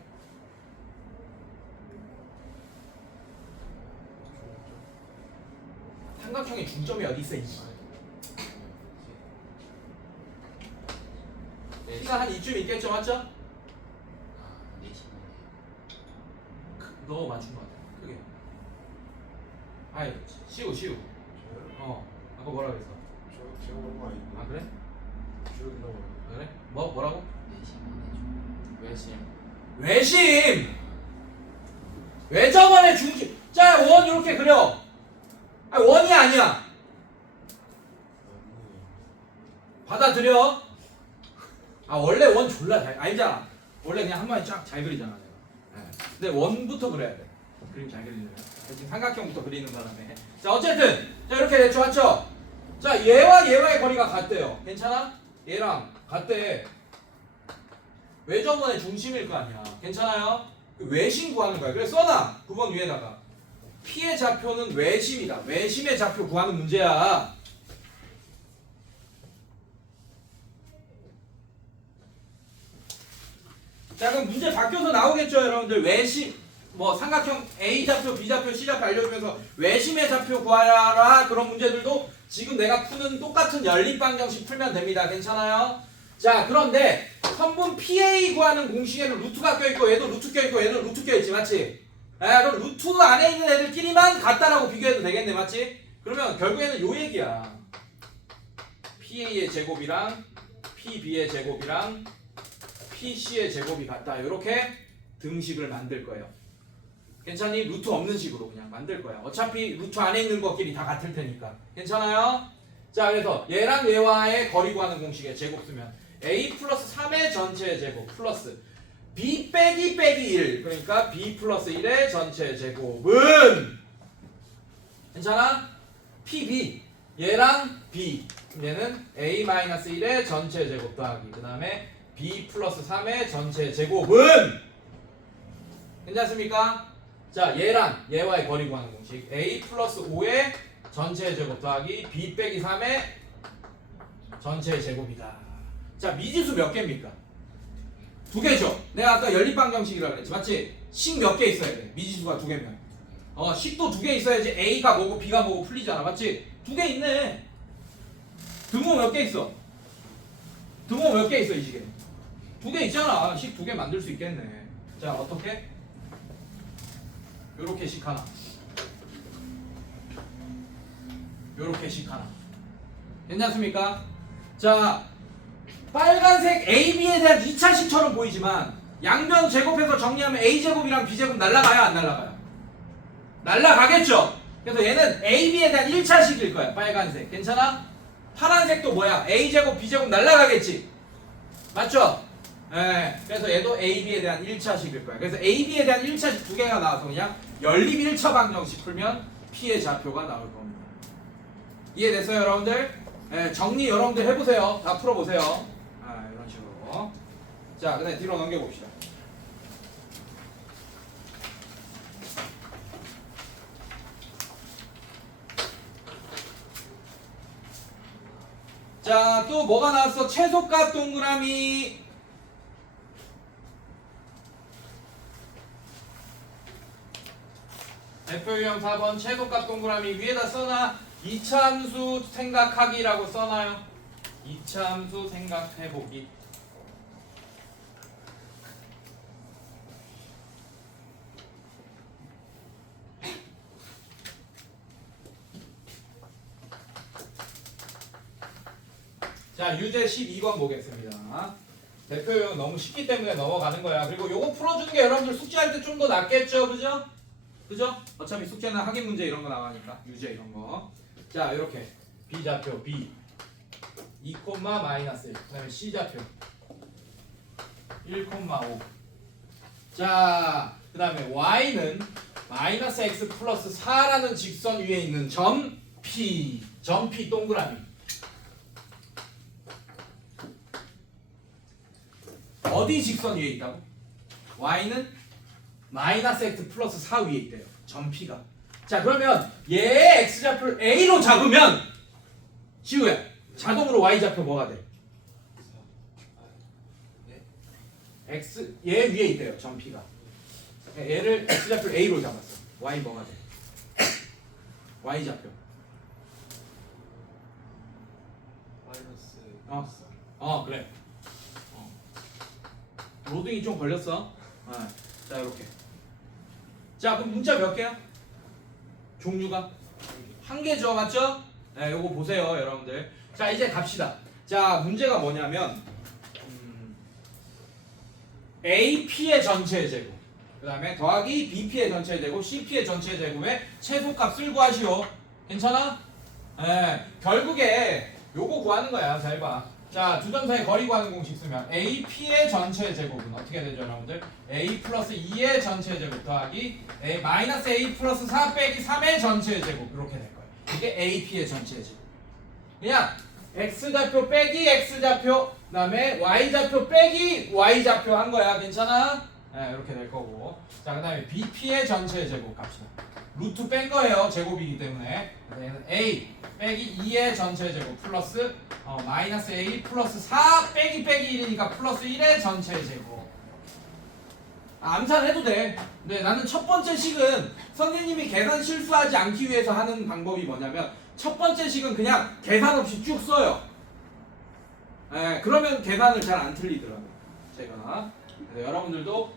삼각형의 중점이 어디 있어? P가 한 이쯤 있겠죠, 맞죠? 너 맞춘 것 같아. 크게. 아이, 시우. 아까 뭐라 그랬어? 제가 그런 거 아니고. 아 그래? 기억이 나고. 그래? 뭐라고? 외심. 외접원의 중심. 자, 원 이렇게 그려. 아, 원이 아니야. 받아들여. 아, 원래 원 졸라 잘 알잖아. 원래 그냥 한 번에 쫙 잘 그리잖아, 내가. 네. 근데 원부터 그려야 돼. 그림 잘 그리려면. 지금 삼각형부터 그리는 바람에. 자, 어쨌든 자 이렇게 됐죠, 맞죠? 자, 얘와의 거리가 같대요. 괜찮아? 얘랑 같대. 외접원의 중심일 거 아니야. 괜찮아요? 외심 구하는 거야. 그래서 써놔. 9번 위에다가. P의 좌표는 외심이다. 외심의 좌표 구하는 문제야. 자, 그럼 문제 바뀌어서 나오겠죠, 여러분들. 외심, 뭐 삼각형 A 좌표, B 좌표, C 좌표 알려주면서 외심의 좌표 구하라 그런 문제들도 지금 내가 푸는 똑같은 연립방정식 풀면 됩니다. 괜찮아요? 자, 그런데 선분 PA 구하는 공식에는 루트가 껴있고 얘도 루트 껴있고 얘도 루트 껴있지, 맞지? 그럼 루트 안에 있는 애들끼리만 같다라고 비교해도 되겠네, 맞지? 그러면 결국에는 요 얘기야. PA의 제곱이랑 PB의 제곱이랑 PC의 제곱이 같다. 이렇게 등식을 만들 거예요. 괜찮니? 루트 없는 식으로 그냥 만들 거야. 어차피 루트 안에 있는 것끼리 다 같을 테니까. 괜찮아요? 자, 그래서 얘랑 얘와의 거리 구하는 공식에 제곱 쓰면 A 플러스 3의 전체 제곱 플러스 B 빼기 1 그러니까 B 플러스 1의 전체 제곱은 괜찮아? PB 얘랑 B 얘는 A 마이너스 1의 전체 제곱 더하기 그 다음에 B 플러스 3의 전체 제곱은 괜찮습니까? 자, 얘랑 얘와의 거리 구하는 공식 A 플러스 5의 전체 제곱 더하기 B 빼기 3의 전체 제곱이다. 자, 미지수 몇 개입니까? 두 개죠. 내가 아까 연립방정식이라고 그랬지, 맞지? 식 몇 개 있어야 돼. 미지수가 두 개면. 식도 두 개 있어야지 A가 뭐고 B가 뭐고 풀리잖아, 맞지? 두 개 있네. 등호 몇 개 있어? 등호 몇 개 있어 이 식에? 두 개 있잖아. 식 두 개 만들 수 있겠네. 자, 어떻게? 요렇게 식 하나. 요렇게 식 하나. 괜찮습니까? 자, 빨간색 AB에 대한 2차식처럼 보이지만 양변 제곱해서 정리하면 A제곱이랑 B제곱 날라가요? 안 날라가요? 날라가겠죠? 그래서 얘는 AB에 대한 1차식일 거야. 빨간색. 괜찮아? 파란색도 뭐야? A제곱, B제곱 날라가겠지? 맞죠? 네. 그래서 얘도 AB에 대한 1차식일 거야. 그래서 AB에 대한 1차식 두 개가 나와서 그냥 연립 1차 방정식 풀면 P의 좌표가 나올 겁니다. 이해됐어요, 여러분들? 네, 정리 여러분들 해보세요. 다 풀어보세요. 이런 식으로. 자, 그다음에 뒤로 넘겨봅시다. 자, 또 뭐가 나왔어? 최소값 동그라미. F유형 4번 최소값 동그라미 위에다 써놔. 2차 함수 생각하기라고 써놔요. 2차 함수 생각해보기. 자, 유제 12번 보겠습니다. 대표용 너무 쉽기 때문에 넘어가는 거야. 그리고 요거 풀어주는 게 여러분들 숙제할 때 좀 더 낫겠죠, 그죠? 그죠? 어차피 숙제는 확인 문제 이런 거 나가니까 유제 이런 거. 자, 이렇게 B 좌표 B 2, 마이너스 1. 그다음에 C 좌표 1,5. 자, 그다음에 Y는 마이너스 X 플러스 4라는 직선 위에 있는 점 P 동그라미. 어디 직선 위에 있다고? Y는 마이너스 X 플러스 4 위에 있대요. 점 P가. 자, 그러면 얘의 X좌표를 A로 잡으면 지우야 자동으로 Y좌표 뭐가 돼? X 얘 위에 있대요. 점 P가. 얘를 X좌표 A로 잡았어. Y 뭐가 돼? Y좌표. 그래. 로딩이 좀 걸렸어. 자, 이렇게. 자, 그럼 문자 몇 개야? 종류가 한 개죠, 맞죠? 네, 요거 보세요, 여러분들. 자, 이제 갑시다. 자, 문제가 뭐냐면 AP의 전체 제곱, 그 다음에 더하기 BP의 전체 제곱, CP의 전체 제곱의 최소값을 구하시오. 괜찮아? 네, 결국에 요거 구하는 거야. 잘 봐. 자, 두 점 사이 거리 구하는 공식 쓰면 AP의 전체 제곱은 어떻게 되죠, 여러분들? A 플러스 2의 전체 제곱 더하기 마이너스 A 플러스 4 빼기 3의 전체 제곱 이렇게 될 거예요. 이게 AP의 전체 제곱. 그냥 X좌표 빼기 X좌표 그 다음에 Y좌표 빼기 Y좌표 한 거야. 괜찮아? 네, 이렇게 될 거고. 자, 그 다음에 BP의 전체 제곱 갑시다. 루트 뺀 거예요. 제곱이기 때문에. 그래서 얘는 A 빼기 2의 전체 제곱 플러스 마이너스 A 플러스 4 빼기 1이니까 플러스 1의 전체 제곱. 암산해도 돼. 근데 나는 첫 번째 식은 선생님이 계산 실수하지 않기 위해서 하는 방법이 뭐냐면 첫 번째 식은 그냥 계산 없이 쭉 써요. 예, 그러면 계산을 잘 안 틀리더라고요. 제가. 그래서 여러분들도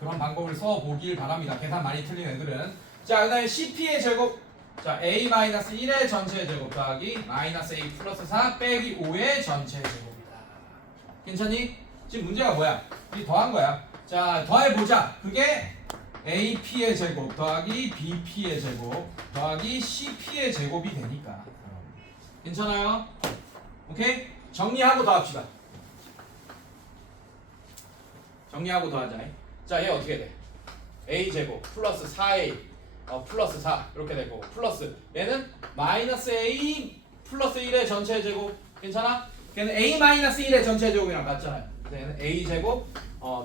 그런 방법을 써보길 바랍니다. 계산 많이 틀린 애들은. 자, 그 다음에 CP의 제곱. 자, A-1의 전체 제곱 더하기 마이너스 A 플러스 4 빼기 5의 전체 제곱이다. 괜찮니? 지금 문제가 뭐야? 이 더한 거야. 자, 더해보자. 그게 AP의 제곱 더하기 BP의 제곱 더하기 CP의 제곱이 되니까. 괜찮아요? 오케이? 정리하고 더합시다. 정리하고 더하자. 자, 얘 어떻게 돼? A제곱 플러스 4A 플러스 4 이렇게 될 거고 플러스 얘는 마이너스 A 플러스 1의 전체 제곱. 괜찮아? 걔는 A 마이너스 1의 전체 제곱이랑 같잖아요. 그래서 얘는 A제곱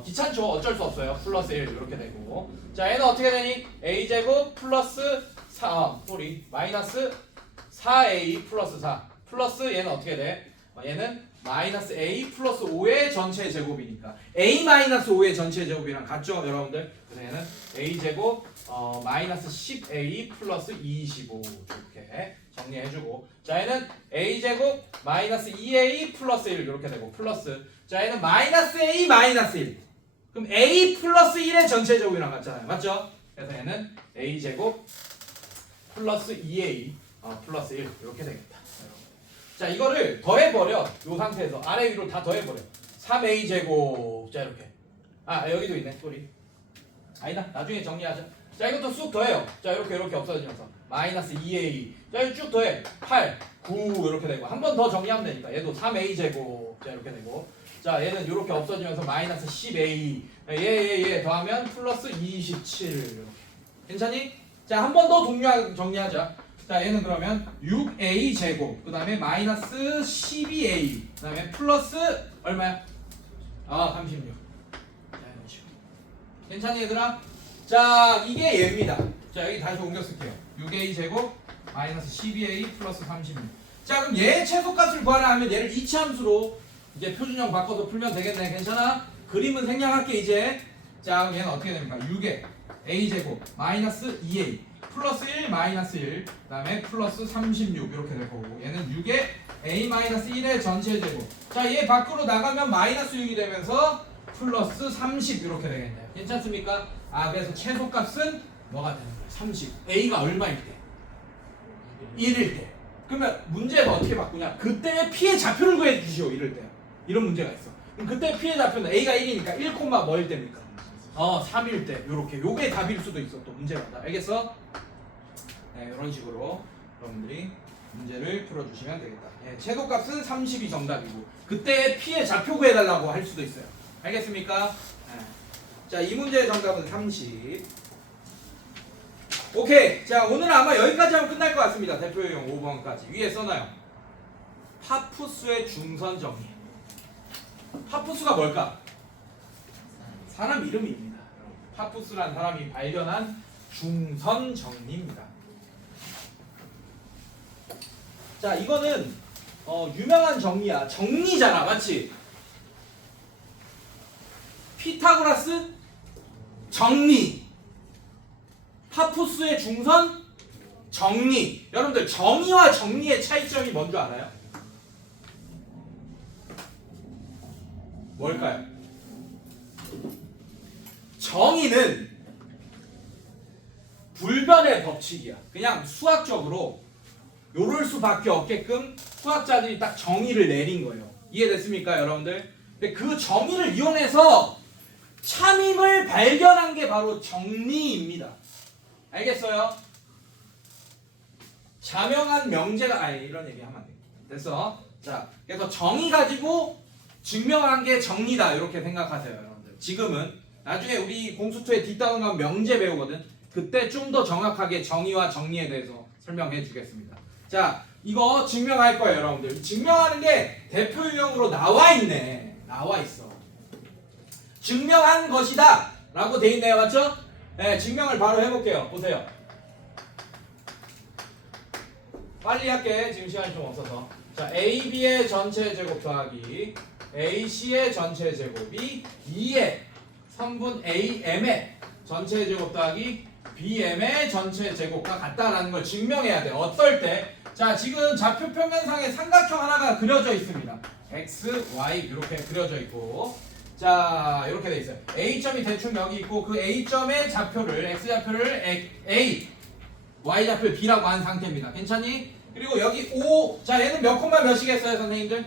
귀찮죠? 어쩔 수 없어요. 플러스 1 이렇게 되고. 자, 얘는 어떻게 되니? A제곱 플러스 4 마이너스 4A 플러스 4 플러스 얘는 어떻게 돼? 얘는 마이너스 A 플러스 5의 전체 제곱이니까 A 마이너스 5의 전체 제곱이랑 같죠, 여러분들? 그래서 얘는 A제곱 마이너스 10A 플러스 25 이렇게 정리해주고. 자, 얘는 A제곱 마이너스 2A 플러스 1 이렇게 되고 플러스. 자, 얘는 마이너스 A 마이너스 1. 그럼 A 플러스 1의 전체 제곱이랑 같잖아요, 맞죠? 그래서 얘는 A제곱 플러스 2A 플러스 1 이렇게 되겠다. 자, 이거를 더해버려. 이 상태에서 아래 위로 다 더해버려. 3A 제곱. 자, 이렇게. 여기도 있네. 소리. 아니다. 나중에 정리하자. 자, 이것도 쑥 더해요. 자, 이렇게 없어지면서 마이너스 2A. 자, 이거 쭉 더해. 8, 9 이렇게 되고 한 번 더 정리하면 되니까 얘도 3A 제곱. 자, 이렇게 되고. 자, 얘는 이렇게 없어지면서 마이너스 10A. 얘 더하면 플러스 27 이렇게. 괜찮니? 자, 한 번 더 정리하자. 자, 얘는 그러면 6A 제곱 그 다음에 마이너스 12A 그 다음에 플러스 얼마야? 36. 자, 괜찮니 얘들아? 자, 이게 얘입니다. 자, 여기 다시 옮겨 쓸게요. 6A 제곱 마이너스 12A 플러스 36. 자, 그럼 얘의 최소값을 구하라 하면 얘를 이치함수로 이제 표준형 바꿔서 풀면 되겠네. 괜찮아? 그림은 생략할게 이제. 자, 그럼 얘는 어떻게 됩니까? 6에 A 제곱 마이너스 2A 플러스 1 마이너스 1 그 다음에 플러스 36 이렇게 될 거고 얘는 6에 A 마이너스 1의 전체 제곱. 자, 얘 밖으로 나가면 마이너스 6이 되면서 플러스 30 이렇게 되겠네요. 괜찮습니까? 그래서 최소값은 뭐가 되는 거예요? 30. A가 얼마일 때? 1일 때. 그러면 문제에서 어떻게 바꾸냐? 그때의 피해 좌표를 구해 주시오. 이럴 때 이런 문제가 있어. 그럼 그때 피해 좌표는 a가 1이니까 1, 뭐일 때입니까? 3일 때 요렇게 요게 답일 수도 있어. 또 문제마다. 알겠어? 네, 이런 식으로 여러분들이 문제를 풀어주시면 되겠다. 예, 최고값은 30이 정답이고 그때의 피해 좌표 구해달라고 할 수도 있어요. 알겠습니까? 예. 자, 이 문제의 정답은 30. 오케이. 자, 오늘은 아마 여기까지 하면 끝날 것 같습니다. 대표유형 5번까지. 위에 써놔요. 파푸스의 중선 정리. 파푸스가 뭘까? 사람 이름입니다. 파푸스라는 사람이 발견한 중선 정리입니다. 자, 이거는 유명한 정리야. 정리잖아, 맞지? 피타고라스 정리. 파푸스의 중선 정리. 여러분들 정의와 정리의 차이점이 뭔지 알아요? 뭘까요? 정의는 불변의 법칙이야. 그냥 수학적으로 요럴 수밖에 없게끔 수학자들이 딱 정의를 내린 거예요. 이해됐습니까, 여러분들? 근데 그 정의를 이용해서 참임을 발견한 게 바로 정리입니다. 알겠어요? 자명한 명제가 이런 얘기 하면 안 돼. 됐어? 자, 그래서 정의 가지고 증명한 게 정리다 이렇게 생각하세요, 여러분들. 지금은 나중에 우리 공수처에 뒷단원 가면 명제 배우거든. 그때 좀 더 정확하게 정의와 정리에 대해서 설명해 주겠습니다. 자, 이거 증명할 거예요, 여러분들. 증명하는 게 대표 유형으로 나와 있네. 나와 있어. 증명한 것이다 라고 돼 있네요, 맞죠? 네, 증명을 바로 해볼게요. 보세요. 빨리 할게. 지금 시간이 좀 없어서. 자, AB의 전체 제곱 더하기 AC의 전체 제곱이 2의 3분 AM의 전체 제곱 더하기 BM의 전체 제곱과 같다라는 걸 증명해야 돼. 어떨 때? 자, 지금 좌표 평면상에 삼각형 하나가 그려져 있습니다. X, Y 이렇게 그려져 있고, 자, 이렇게 돼 있어요. A점이 대충 여기 있고 그 A점의 좌표를 X 좌표를 A, Y 좌표를 B라고 한 상태입니다. 괜찮니? 그리고 여기 5, 자, 얘는 몇 콤마 몇이겠어요, 선생님들?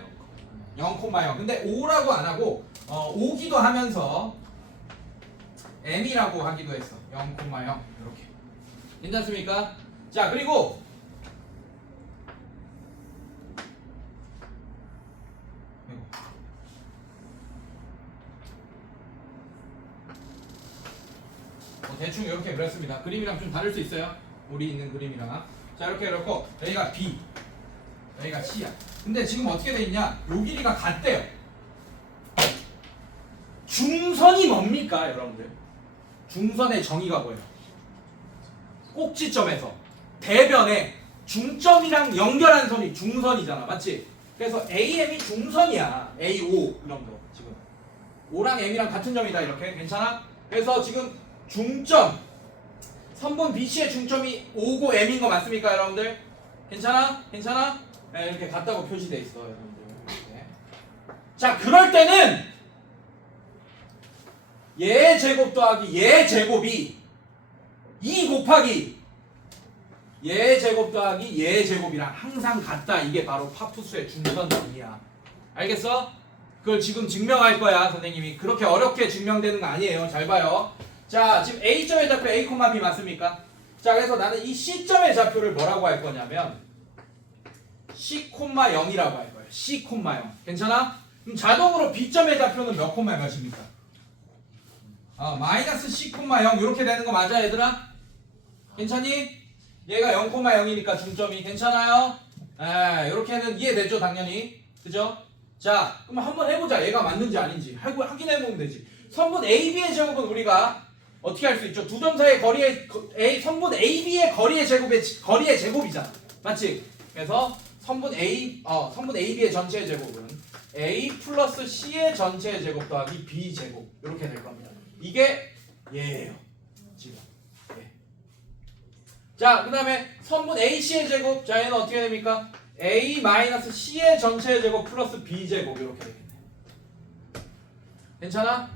0,0. 근데 5라고 안 하고 5기도 하면서 M이라고 하기도 했어. 0,0 이렇게. 괜찮습니까? 자, 그리고 대충 이렇게 그렸습니다. 그림이랑 좀 다를 수 있어요. 우리 있는 그림이랑. 자, 이렇게 그렇고 여기가 B, 여기가 C야. 근데 지금 어떻게 돼 있냐? 요 길이가 같대요. 중선이 뭡니까, 여러분들? 중선의 정의가 뭐예요? 꼭지점에서 대변에 중점이랑 연결한 선이 중선이잖아, 맞지? 그래서 AM이 중선이야. A5 이런 거 지금 5랑 M이랑 같은 점이다, 이렇게. 괜찮아? 그래서 지금 중점 선분 BC의 중점이 5고 M인 거 맞습니까, 여러분들? 괜찮아? 괜찮아? 네, 이렇게 같다고 표시돼 있어, 여러분들. 이렇게. 자, 그럴 때는 얘 제곱 더하기 얘 제곱이 2 곱하기 얘 제곱 더하기 얘 제곱이랑 항상 같다. 이게 바로 파푸스의 중선 정의야. 알겠어? 그걸 지금 증명할 거야, 선생님이. 그렇게 어렵게 증명되는 거 아니에요. 잘 봐요. 자, 지금 A점의 좌표 A, B 맞습니까? 자, 그래서 나는 이 C점의 좌표를 뭐라고 할 거냐면 C,0이라고 할 거예요. C,0. 괜찮아? 그럼 자동으로 B점의 좌표는 몇 콤마 몇입니까? 마이너스 C,0 이렇게 되는 거 맞아, 얘들아? 괜찮니? 얘가 0,0이니까 중점이. 괜찮아요? 이렇게는 이해되죠, 당연히. 그죠? 자, 그럼 한번 해보자. 얘가 맞는지 아닌지 확인해보면 되지. 선분 AB의 제곱은 우리가 어떻게 할 수 있죠? 두 점 사이의 거리의 선분 AB의 거리의 제곱이잖아. 맞지? 그래서 선분 AB의 전체의 제곱은 A 플러스 C의 전체의 제곱 더하기 B 제곱 이렇게 될 겁니다. 이게 얘예요. 지금. 예. 자, 그다음에 선분 AC의 제곱. 자, 얘는 어떻게 됩니까? A 마이너스 C의 전체의 제곱 플러스 B 제곱 이렇게 되겠네. 괜찮아?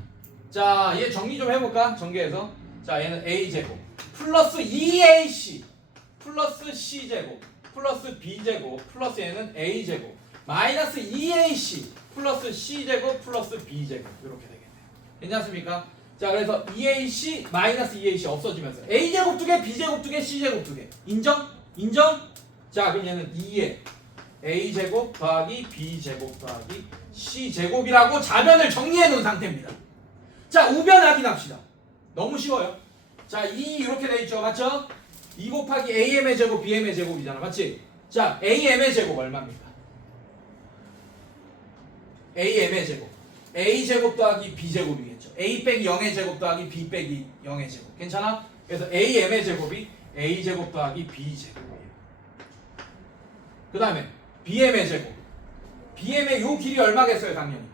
자, 얘 정리 좀 해볼까? 전개해서. 자, 얘는 A 제곱 플러스 2AC 플러스 C 제곱 플러스 b제곱 플러스 얘는 a제곱 마이너스 2ac 플러스 c제곱 플러스 b제곱 이렇게 되겠네요. 괜찮습니까? 자, 그래서 2ac 마이너스 2ac 없어지면서 a제곱 2개, b제곱 2개, c제곱 2개. 인정? 인정? 자, 그럼 얘는 2에 a제곱 더하기 b제곱 더하기 c제곱이라고 자변을 정리해 놓은 상태입니다. 자, 우변 확인합시다. 너무 쉬워요. 자, 2 이렇게 돼 있죠. 맞죠? 2 곱하기 am의 제곱 bm의 제곱이잖아. 맞지? 자, am의 제곱 얼마입니까? am의 제곱 a제곱 더하기 b제곱이겠죠. a 빼기 0의 제곱 더하기 b 빼기 0의 제곱. 괜찮아? 그래서 am의 제곱이 a제곱 더하기 b제곱이에요. 그 다음에 bm의 제곱 bm의 요 길이 얼마겠어요? 당연히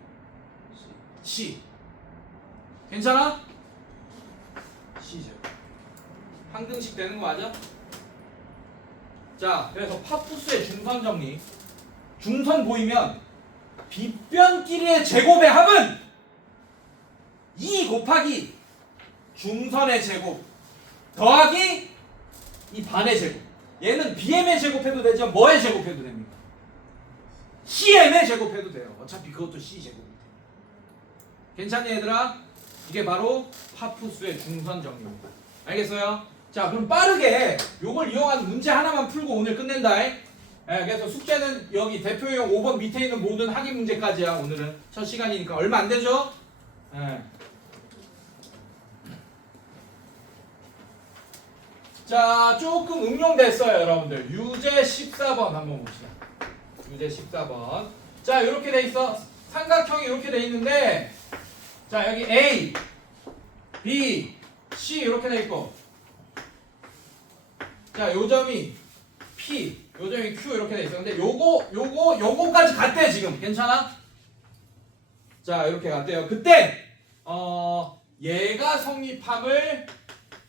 c. 괜찮아? c제곱. 항등식 되는 거 맞아? 자, 그래서 파푸스의 중선 정리. 중선 보이면 빗변끼리의 제곱의 합은 2 곱하기 중선의 제곱 더하기 이 반의 제곱. 얘는 bm의 제곱해도 되죠. 뭐의 제곱해도 됩니까? cm의 제곱해도 돼요. 어차피 그것도 c제곱이 돼요. 괜찮니 얘들아? 이게 바로 파푸스의 중선 정리입니다. 알겠어요? 자, 그럼 빠르게 요걸 이용한 문제 하나만 풀고 오늘 끝낸다. 그래서 숙제는 여기 대표용 5번 밑에 있는 모든 확인 문제까지야. 오늘은 첫 시간이니까 얼마 안 되죠? 자, 조금 응용됐어요, 여러분들. 유제 14번 한번 봅시다. 유제 14번. 자, 이렇게 돼 있어. 삼각형이 이렇게 돼 있는데, 자, 여기 A, B, C 이렇게 돼 있고, 자, 요 점이 P, 요 점이 Q 이렇게 돼 있어. 근데 요거까지 갔대 지금. 괜찮아? 자, 이렇게 갔대요. 그때 얘가 성립함을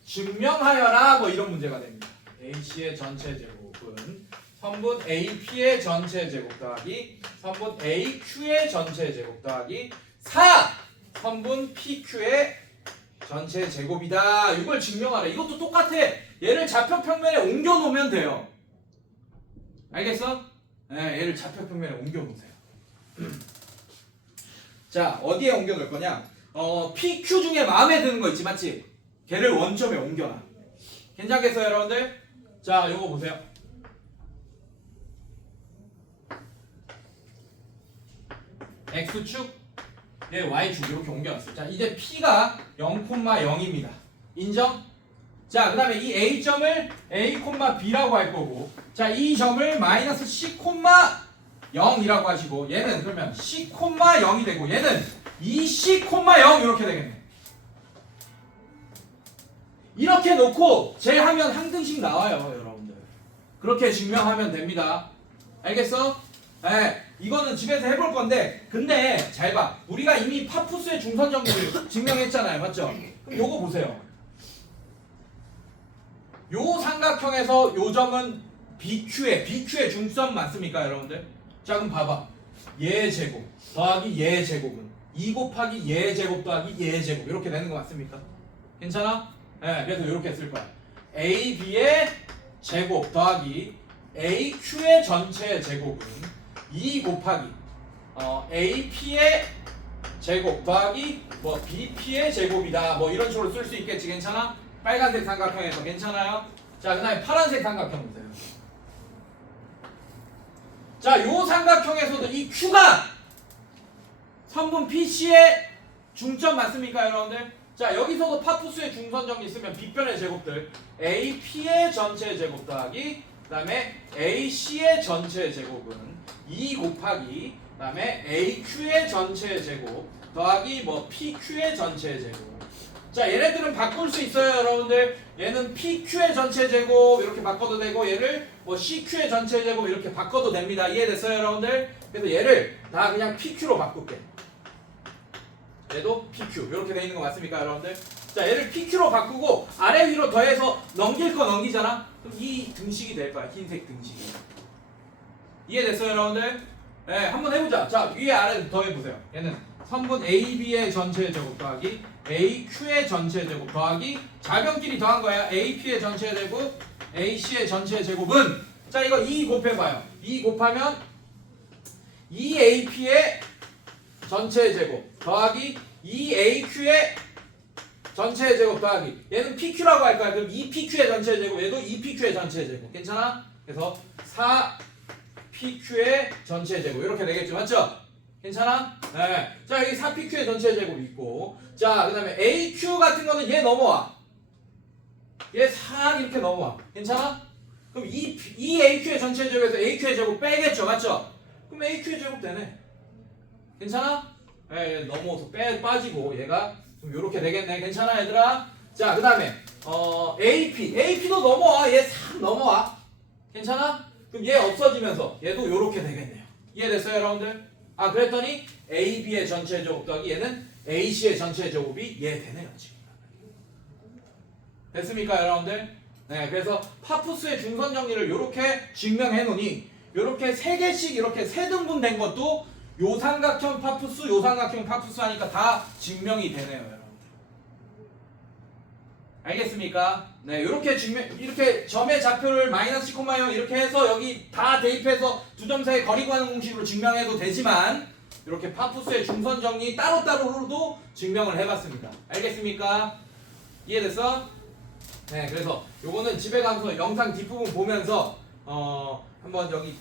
증명하여라 뭐 이런 문제가 됩니다. AC의 전체 제곱은 선분 AP의 전체 제곱 더하기 선분 AQ의 전체 제곱 더하기 4 선분 PQ의 전체 제곱이다. 이걸 증명하래. 이것도 똑같아. 얘를 좌표 평면에 옮겨 놓으면 돼요. 알겠어? 네, 얘를 좌표 평면에 옮겨 놓으세요. 자, 어디에 옮겨 놓을 거냐? PQ 중에 마음에 드는 거 있지, 맞지? 걔를 원점에 옮겨놔. 괜찮겠어요, 여러분들? 자, 요거 보세요. X축, 얘 Y축 이렇게 옮겨놨어요. 자, 이제 P가 0,0입니다. 인정? 자, 그 다음에 이 A점을 A, B라고 할 거고, 자, 이 점을 마이너스 C, 0이라고 하시고, 얘는 그러면 C, 0이 되고, 얘는 2C, 0 이렇게 되겠네. 이렇게 놓고 제하면 항등식 나와요, 여러분들. 그렇게 증명하면 됩니다. 알겠어? 네, 이거는 집에서 해볼 건데, 근데 잘 봐. 우리가 이미 파푸스의 중선 정리를 증명했잖아요, 맞죠? 그럼 요거 보세요. 요 삼각형에서 요 점은 BQ의 중점 맞습니까, 여러분들? 자, 그럼 봐봐. 얘 제곱 더하기 얘 제곱은 2 곱하기 얘 제곱 더하기 얘 제곱 이렇게 되는 거 맞습니까? 괜찮아? 네, 그래서 이렇게 쓸 거야. AB의 제곱 더하기 AQ의 전체 제곱은 2 곱하기 AP의 제곱 더하기 뭐 BP의 제곱이다. 뭐 이런 식으로 쓸 수 있겠지. 괜찮아? 빨간색 삼각형에서 괜찮아요? 자, 그 다음에 파란색 삼각형 보세요. 자, 요 삼각형에서도 이 Q가 선분 PC의 중점 맞습니까, 여러분들? 자, 여기서도 파푸스의 중선 정리 쓰면 빗변의 제곱들 AP의 전체 제곱 더하기 그 다음에 AC의 전체 제곱은 2 곱하기 그 다음에 AQ의 전체 제곱 더하기 뭐 PQ의 전체 제곱. 자, 얘네들은 바꿀 수 있어요, 여러분들. 얘는 PQ의 전체 제곱 이렇게 바꿔도 되고, 얘를 뭐 CQ의 전체 제곱 이렇게 바꿔도 됩니다. 이해됐어요, 여러분들? 그래서 얘를 다 그냥 PQ로 바꿀게. 얘도 PQ 이렇게 돼 있는 거 맞습니까, 여러분들? 자, 얘를 PQ로 바꾸고 아래 위로 더해서 넘길 거 넘기잖아. 그럼 이 등식이 될 거야, 흰색 등식이. 이해됐어요, 여러분들? 네, 한번 해보자. 자, 위에 아래 더해보세요. 얘는 선분 AB의 전체 제곱 더하기 AQ의 전체 제곱 더하기 자변끼리 더한 거야. AP의 전체 제곱 AC의 전체 제곱은 자 이거 2 곱해봐요. 2 곱하면 2AP의 전체 제곱 더하기 2AQ의 전체 제곱 더하기 얘는 PQ라고 할 거야. 그럼 2PQ의 전체 제곱 얘도 2PQ의 전체 제곱 괜찮아? 그래서 4PQ의 전체 제곱 이렇게 되겠죠. 맞죠? 괜찮아? 네. 자 여기 4PQ의 전체 제곱이 있고 자 그 다음에 AQ 같은 거는 얘 넘어와. 얘 싹 이렇게 넘어와. 괜찮아? 그럼 2AQ의 전체 제곱에서 AQ의 제곱 빼겠죠. 맞죠? 그럼 AQ의 제곱 되네. 괜찮아? 예, 넘어서 빠지고 얘가 좀 요렇게 되겠네. 괜찮아 얘들아? 자 그 다음에 AP도 넘어와. 얘 싹 넘어와. 괜찮아? 그럼 얘 없어지면서 얘도 요렇게 되겠네요. 이해됐어요 여러분들? 아 그랬더니 AB의 전체 제곱 더하기 얘는 AC의 전체 제곱이 얘 되네요 지금. 됐습니까 여러분들? 네 그래서 파푸스의 중선 정리를 요렇게 증명해 놓으니 요렇게 3개씩 이렇게 3등분 된 것도 요삼각형 파푸스 요삼각형 파푸스 하니까 다 증명이 되네요 여러분들. 알겠습니까? 네 요렇게 이렇게 점의 좌표를 마이너스 시코마0 이렇게 해서 여기 다 대입해서 두 점 사이 거리 구하는 공식으로 증명해도 되지만 이렇게 파푸스의 중선 정리 따로따로로도 증명을 해봤습니다. 알겠습니까? 이해됐어? 네 그래서 요거는 집에 가서 영상 뒷부분 보면서 한번 여기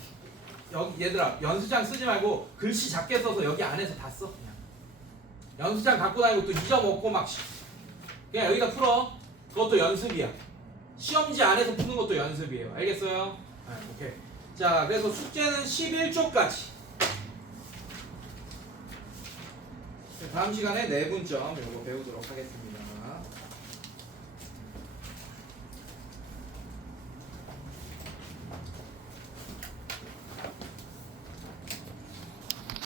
얘들아 연습장 쓰지 말고 글씨 작게 써서 여기 안에서 다 써. 그냥 연습장 갖고 다니고 또 잊어먹고 막 그냥 여기다 풀어. 그것도 연습이야. 시험지 안에서 푸는 것도 연습이에요. 알겠어요? 네, 오케이. 자 그래서 숙제는 11조까지. 다음 시간에 내분점 이거 배우도록 하겠습니다.